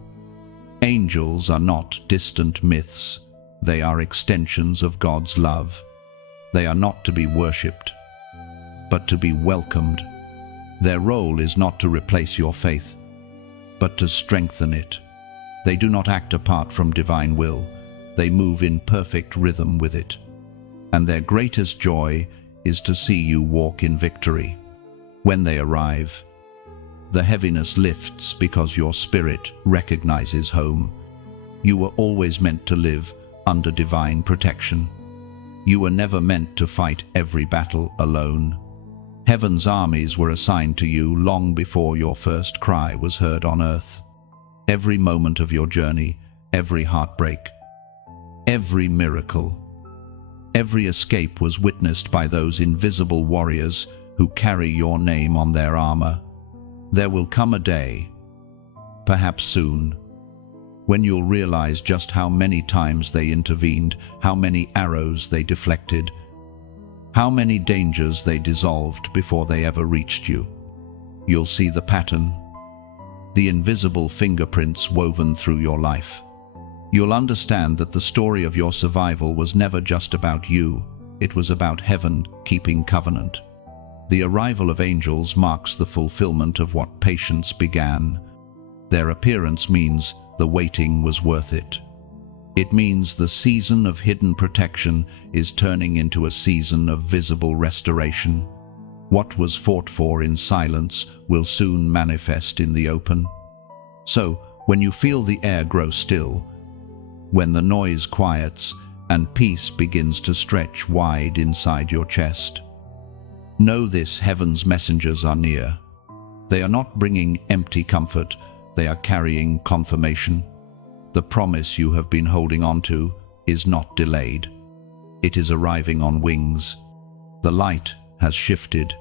Angels are not distant myths, they are extensions of God's love. They are not to be worshipped, but to be welcomed. Their role is not to replace your faith, but to strengthen it. They do not act apart from divine will, they move in perfect rhythm with it. And their greatest joy is to see you walk in victory. When they arrive, the heaviness lifts because your spirit recognizes home. You were always meant to live under divine protection. You were never meant to fight every battle alone. Heaven's armies were assigned to you long before your first cry was heard on earth. Every moment of your journey, every heartbreak, every miracle, every escape was witnessed by those invisible warriors who carry your name on their armor. There will come a day, perhaps soon, when you'll realize just how many times they intervened, how many arrows they deflected, how many dangers they dissolved before they ever reached you. You'll see the pattern, the invisible fingerprints woven through your life. You'll understand that the story of your survival was never just about you, it was about heaven keeping covenant. The arrival of angels marks the fulfillment of what patience began. Their appearance means the waiting was worth it. It means the season of hidden protection is turning into a season of visible restoration. What was fought for in silence will soon manifest in the open. So, when you feel the air grow still, when the noise quiets and peace begins to stretch wide inside your chest, know this: heaven's messengers are near. They are not bringing empty comfort, they are carrying confirmation. The promise you have been holding on to is not delayed. It is arriving on wings. The light has shifted.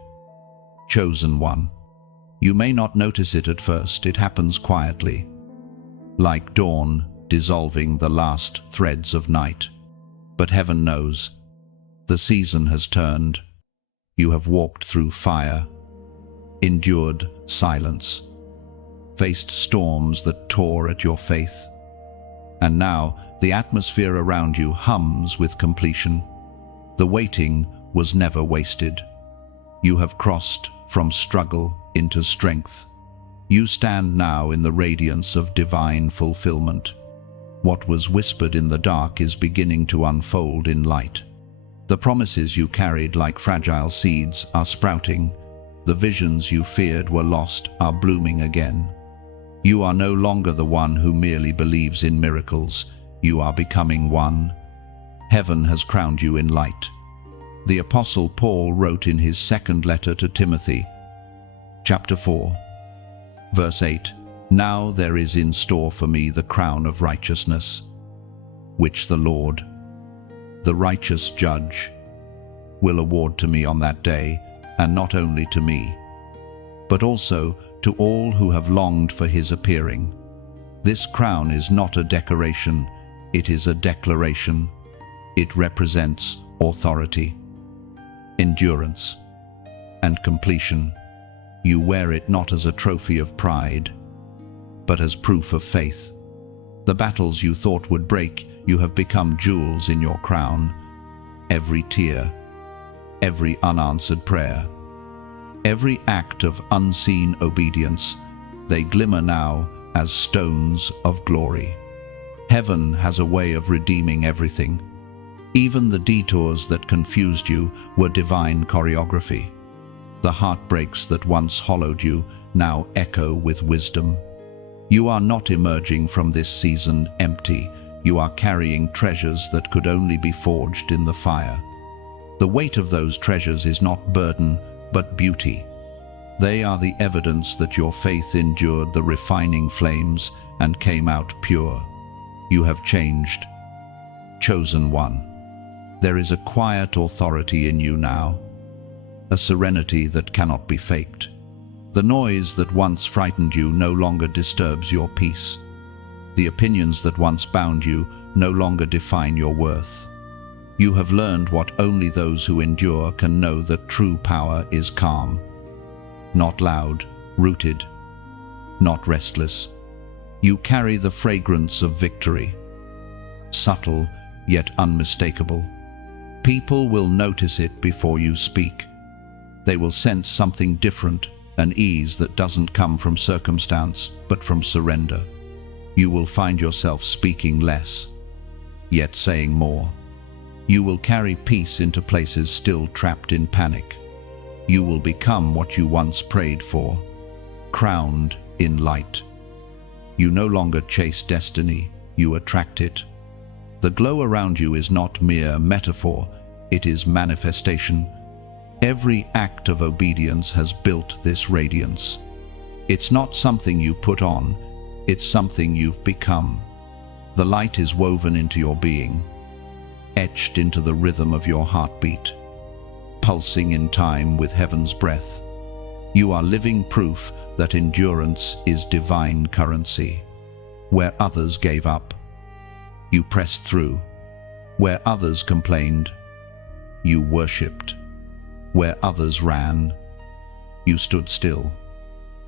Chosen one. You may not notice it at first, it happens quietly, like dawn dissolving the last threads of night. But heaven knows. The season has turned. You have walked through fire, endured silence, faced storms that tore at your faith. And now the atmosphere around you hums with completion. The waiting was never wasted. You have crossed from struggle into strength. You stand now in the radiance of divine fulfillment. What was whispered in the dark is beginning to unfold in light. The promises you carried like fragile seeds are sprouting. The visions you feared were lost are blooming again. You are no longer the one who merely believes in miracles. You are becoming one. Heaven has crowned you in light. The Apostle Paul wrote in his second letter to Timothy, chapter 4, verse 8, "Now there is in store for me the crown of righteousness, which the Lord, the righteous judge, will award to me on that day, and not only to me, but also to all who have longed for his appearing." This crown is not a decoration, it is a declaration. It represents authority, endurance, and completion. You wear it not as a trophy of pride, but as proof of faith. The battles you thought would break, you have become jewels in your crown. Every tear, every unanswered prayer, every act of unseen obedience, they glimmer now as stones of glory. Heaven has a way of redeeming everything. Even the detours that confused you were divine choreography. The heartbreaks that once hollowed you now echo with wisdom. You are not emerging from this season empty. You are carrying treasures that could only be forged in the fire. The weight of those treasures is not burden, but beauty. They are the evidence that your faith endured the refining flames and came out pure. You have changed. Chosen one. There is a quiet authority in you now, a serenity that cannot be faked. The noise that once frightened you no longer disturbs your peace. The opinions that once bound you no longer define your worth. You have learned what only those who endure can know, that true power is calm. Not loud, rooted, not restless. You carry the fragrance of victory. Subtle, yet unmistakable. People will notice it before you speak. They will sense something different, an ease that doesn't come from circumstance, but from surrender. You will find yourself speaking less, yet saying more. You will carry peace into places still trapped in panic. You will become what you once prayed for, crowned in light. You no longer chase destiny, you attract it. The glow around you is not mere metaphor, it is manifestation. Every act of obedience has built this radiance. It's not something you put on, it's something you've become. The light is woven into your being, etched into the rhythm of your heartbeat, pulsing in time with heaven's breath. You are living proof that endurance is divine currency. Where others gave up, you pressed through. Where others complained, you worshipped. Where others ran, you stood still.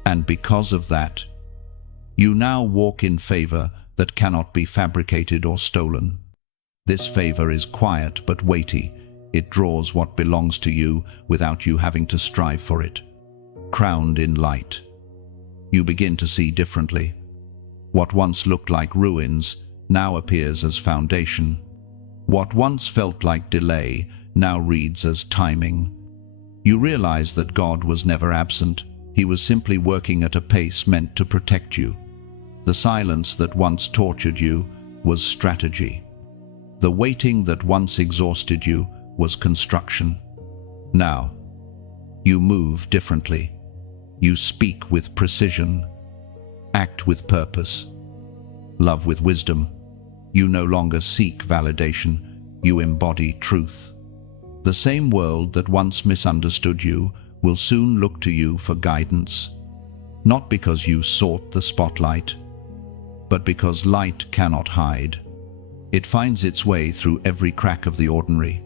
And because of that, you now walk in favor that cannot be fabricated or stolen. This favor is quiet but weighty. It draws what belongs to you without you having to strive for it. Crowned in light, you begin to see differently. What once looked like ruins now appears as foundation. What once felt like delay now reads as timing. You realize that God was never absent. He was simply working at a pace meant to protect you. The silence that once tortured you was strategy. The waiting that once exhausted you was construction. Now, you move differently. You speak with precision, act with purpose, love with wisdom. You no longer seek validation, you embody truth. The same world that once misunderstood you will soon look to you for guidance, not because you sought the spotlight, but because light cannot hide. It finds its way through every crack of the ordinary,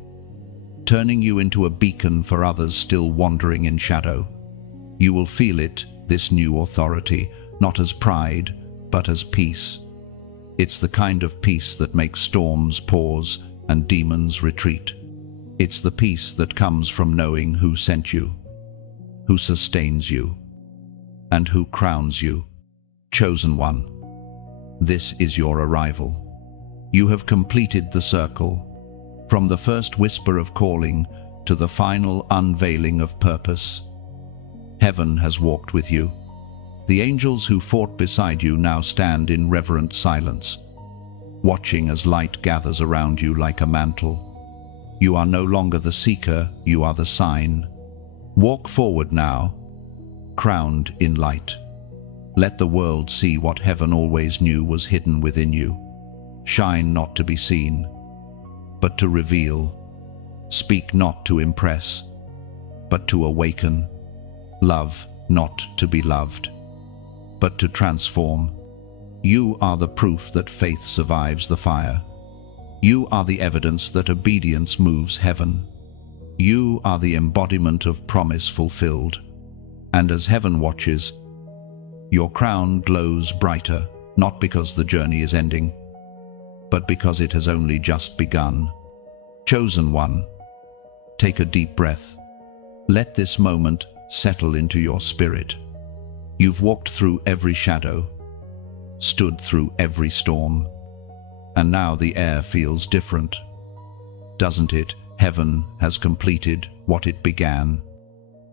turning you into a beacon for others still wandering in shadow. You will feel it, this new authority, not as pride, but as peace. It's the kind of peace that makes storms pause and demons retreat. It's the peace that comes from knowing who sent you, who sustains you, and who crowns you. Chosen one, this is your arrival. You have completed the circle, from the first whisper of calling to the final unveiling of purpose. Heaven has walked with you. The angels who fought beside you now stand in reverent silence, watching as light gathers around you like a mantle. You are no longer the seeker, you are the sign. Walk forward now, crowned in light. Let the world see what heaven always knew was hidden within you. Shine not to be seen, but to reveal. Speak not to impress, but to awaken. Love not to be loved, but to transform. You are the proof that faith survives the fire. You are the evidence that obedience moves heaven. You are the embodiment of promise fulfilled. And as heaven watches, your crown glows brighter, not because the journey is ending, but because it has only just begun. Chosen one, take a deep breath. Let this moment settle into your spirit. You've walked through every shadow, stood through every storm, and now the air feels different. Doesn't it? Heaven has completed what it began.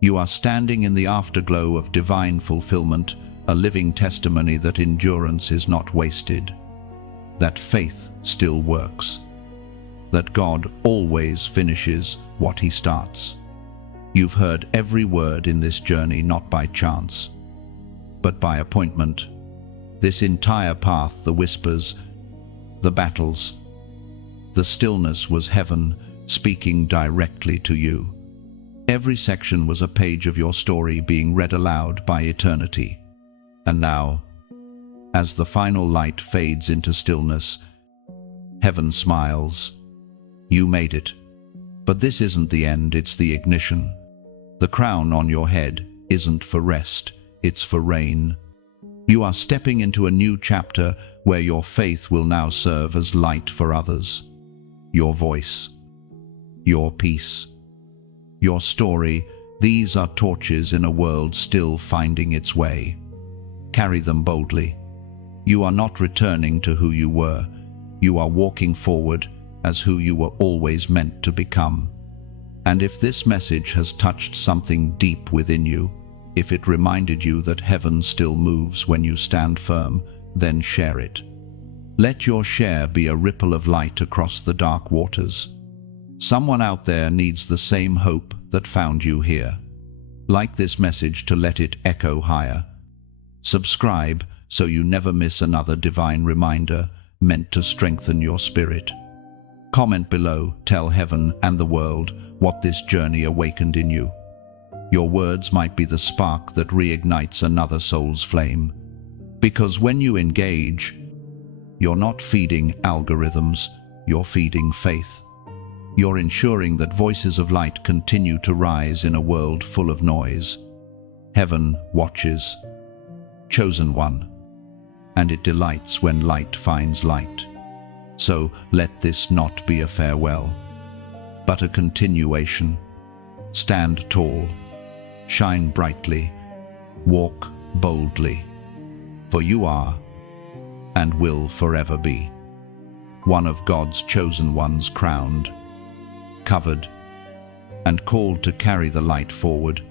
You are standing in the afterglow of divine fulfillment, a living testimony that endurance is not wasted, that faith still works, that God always finishes what He starts. You've heard every word in this journey not by chance, but by appointment. This entire path, the whispers, the battles, the stillness was heaven speaking directly to you. Every section was a page of your story being read aloud by eternity. And now, as the final light fades into stillness, heaven smiles. You made it. But this isn't the end, it's the ignition. The crown on your head isn't for rest, it's for reign. You are stepping into a new chapter where your faith will now serve as light for others. Your voice, your peace, your story, these are torches in a world still finding its way. Carry them boldly. You are not returning to who you were. You are walking forward as who you were always meant to become. And if this message has touched something deep within you, if it reminded you that heaven still moves when you stand firm, then share it. Let your share be a ripple of light across the dark waters. Someone out there needs the same hope that found you here. Like this message to let it echo higher. Subscribe so you never miss another divine reminder meant to strengthen your spirit. Comment below, tell heaven and the world what this journey awakened in you. Your words might be the spark that reignites another soul's flame. Because when you engage, you're not feeding algorithms, you're feeding faith. You're ensuring that voices of light continue to rise in a world full of noise. Heaven watches, chosen one, and it delights when light finds light. So let this not be a farewell, but a continuation. Stand tall, shine brightly, walk boldly, for you are, and will forever be, one of God's chosen ones, crowned, covered, and called to carry the light forward.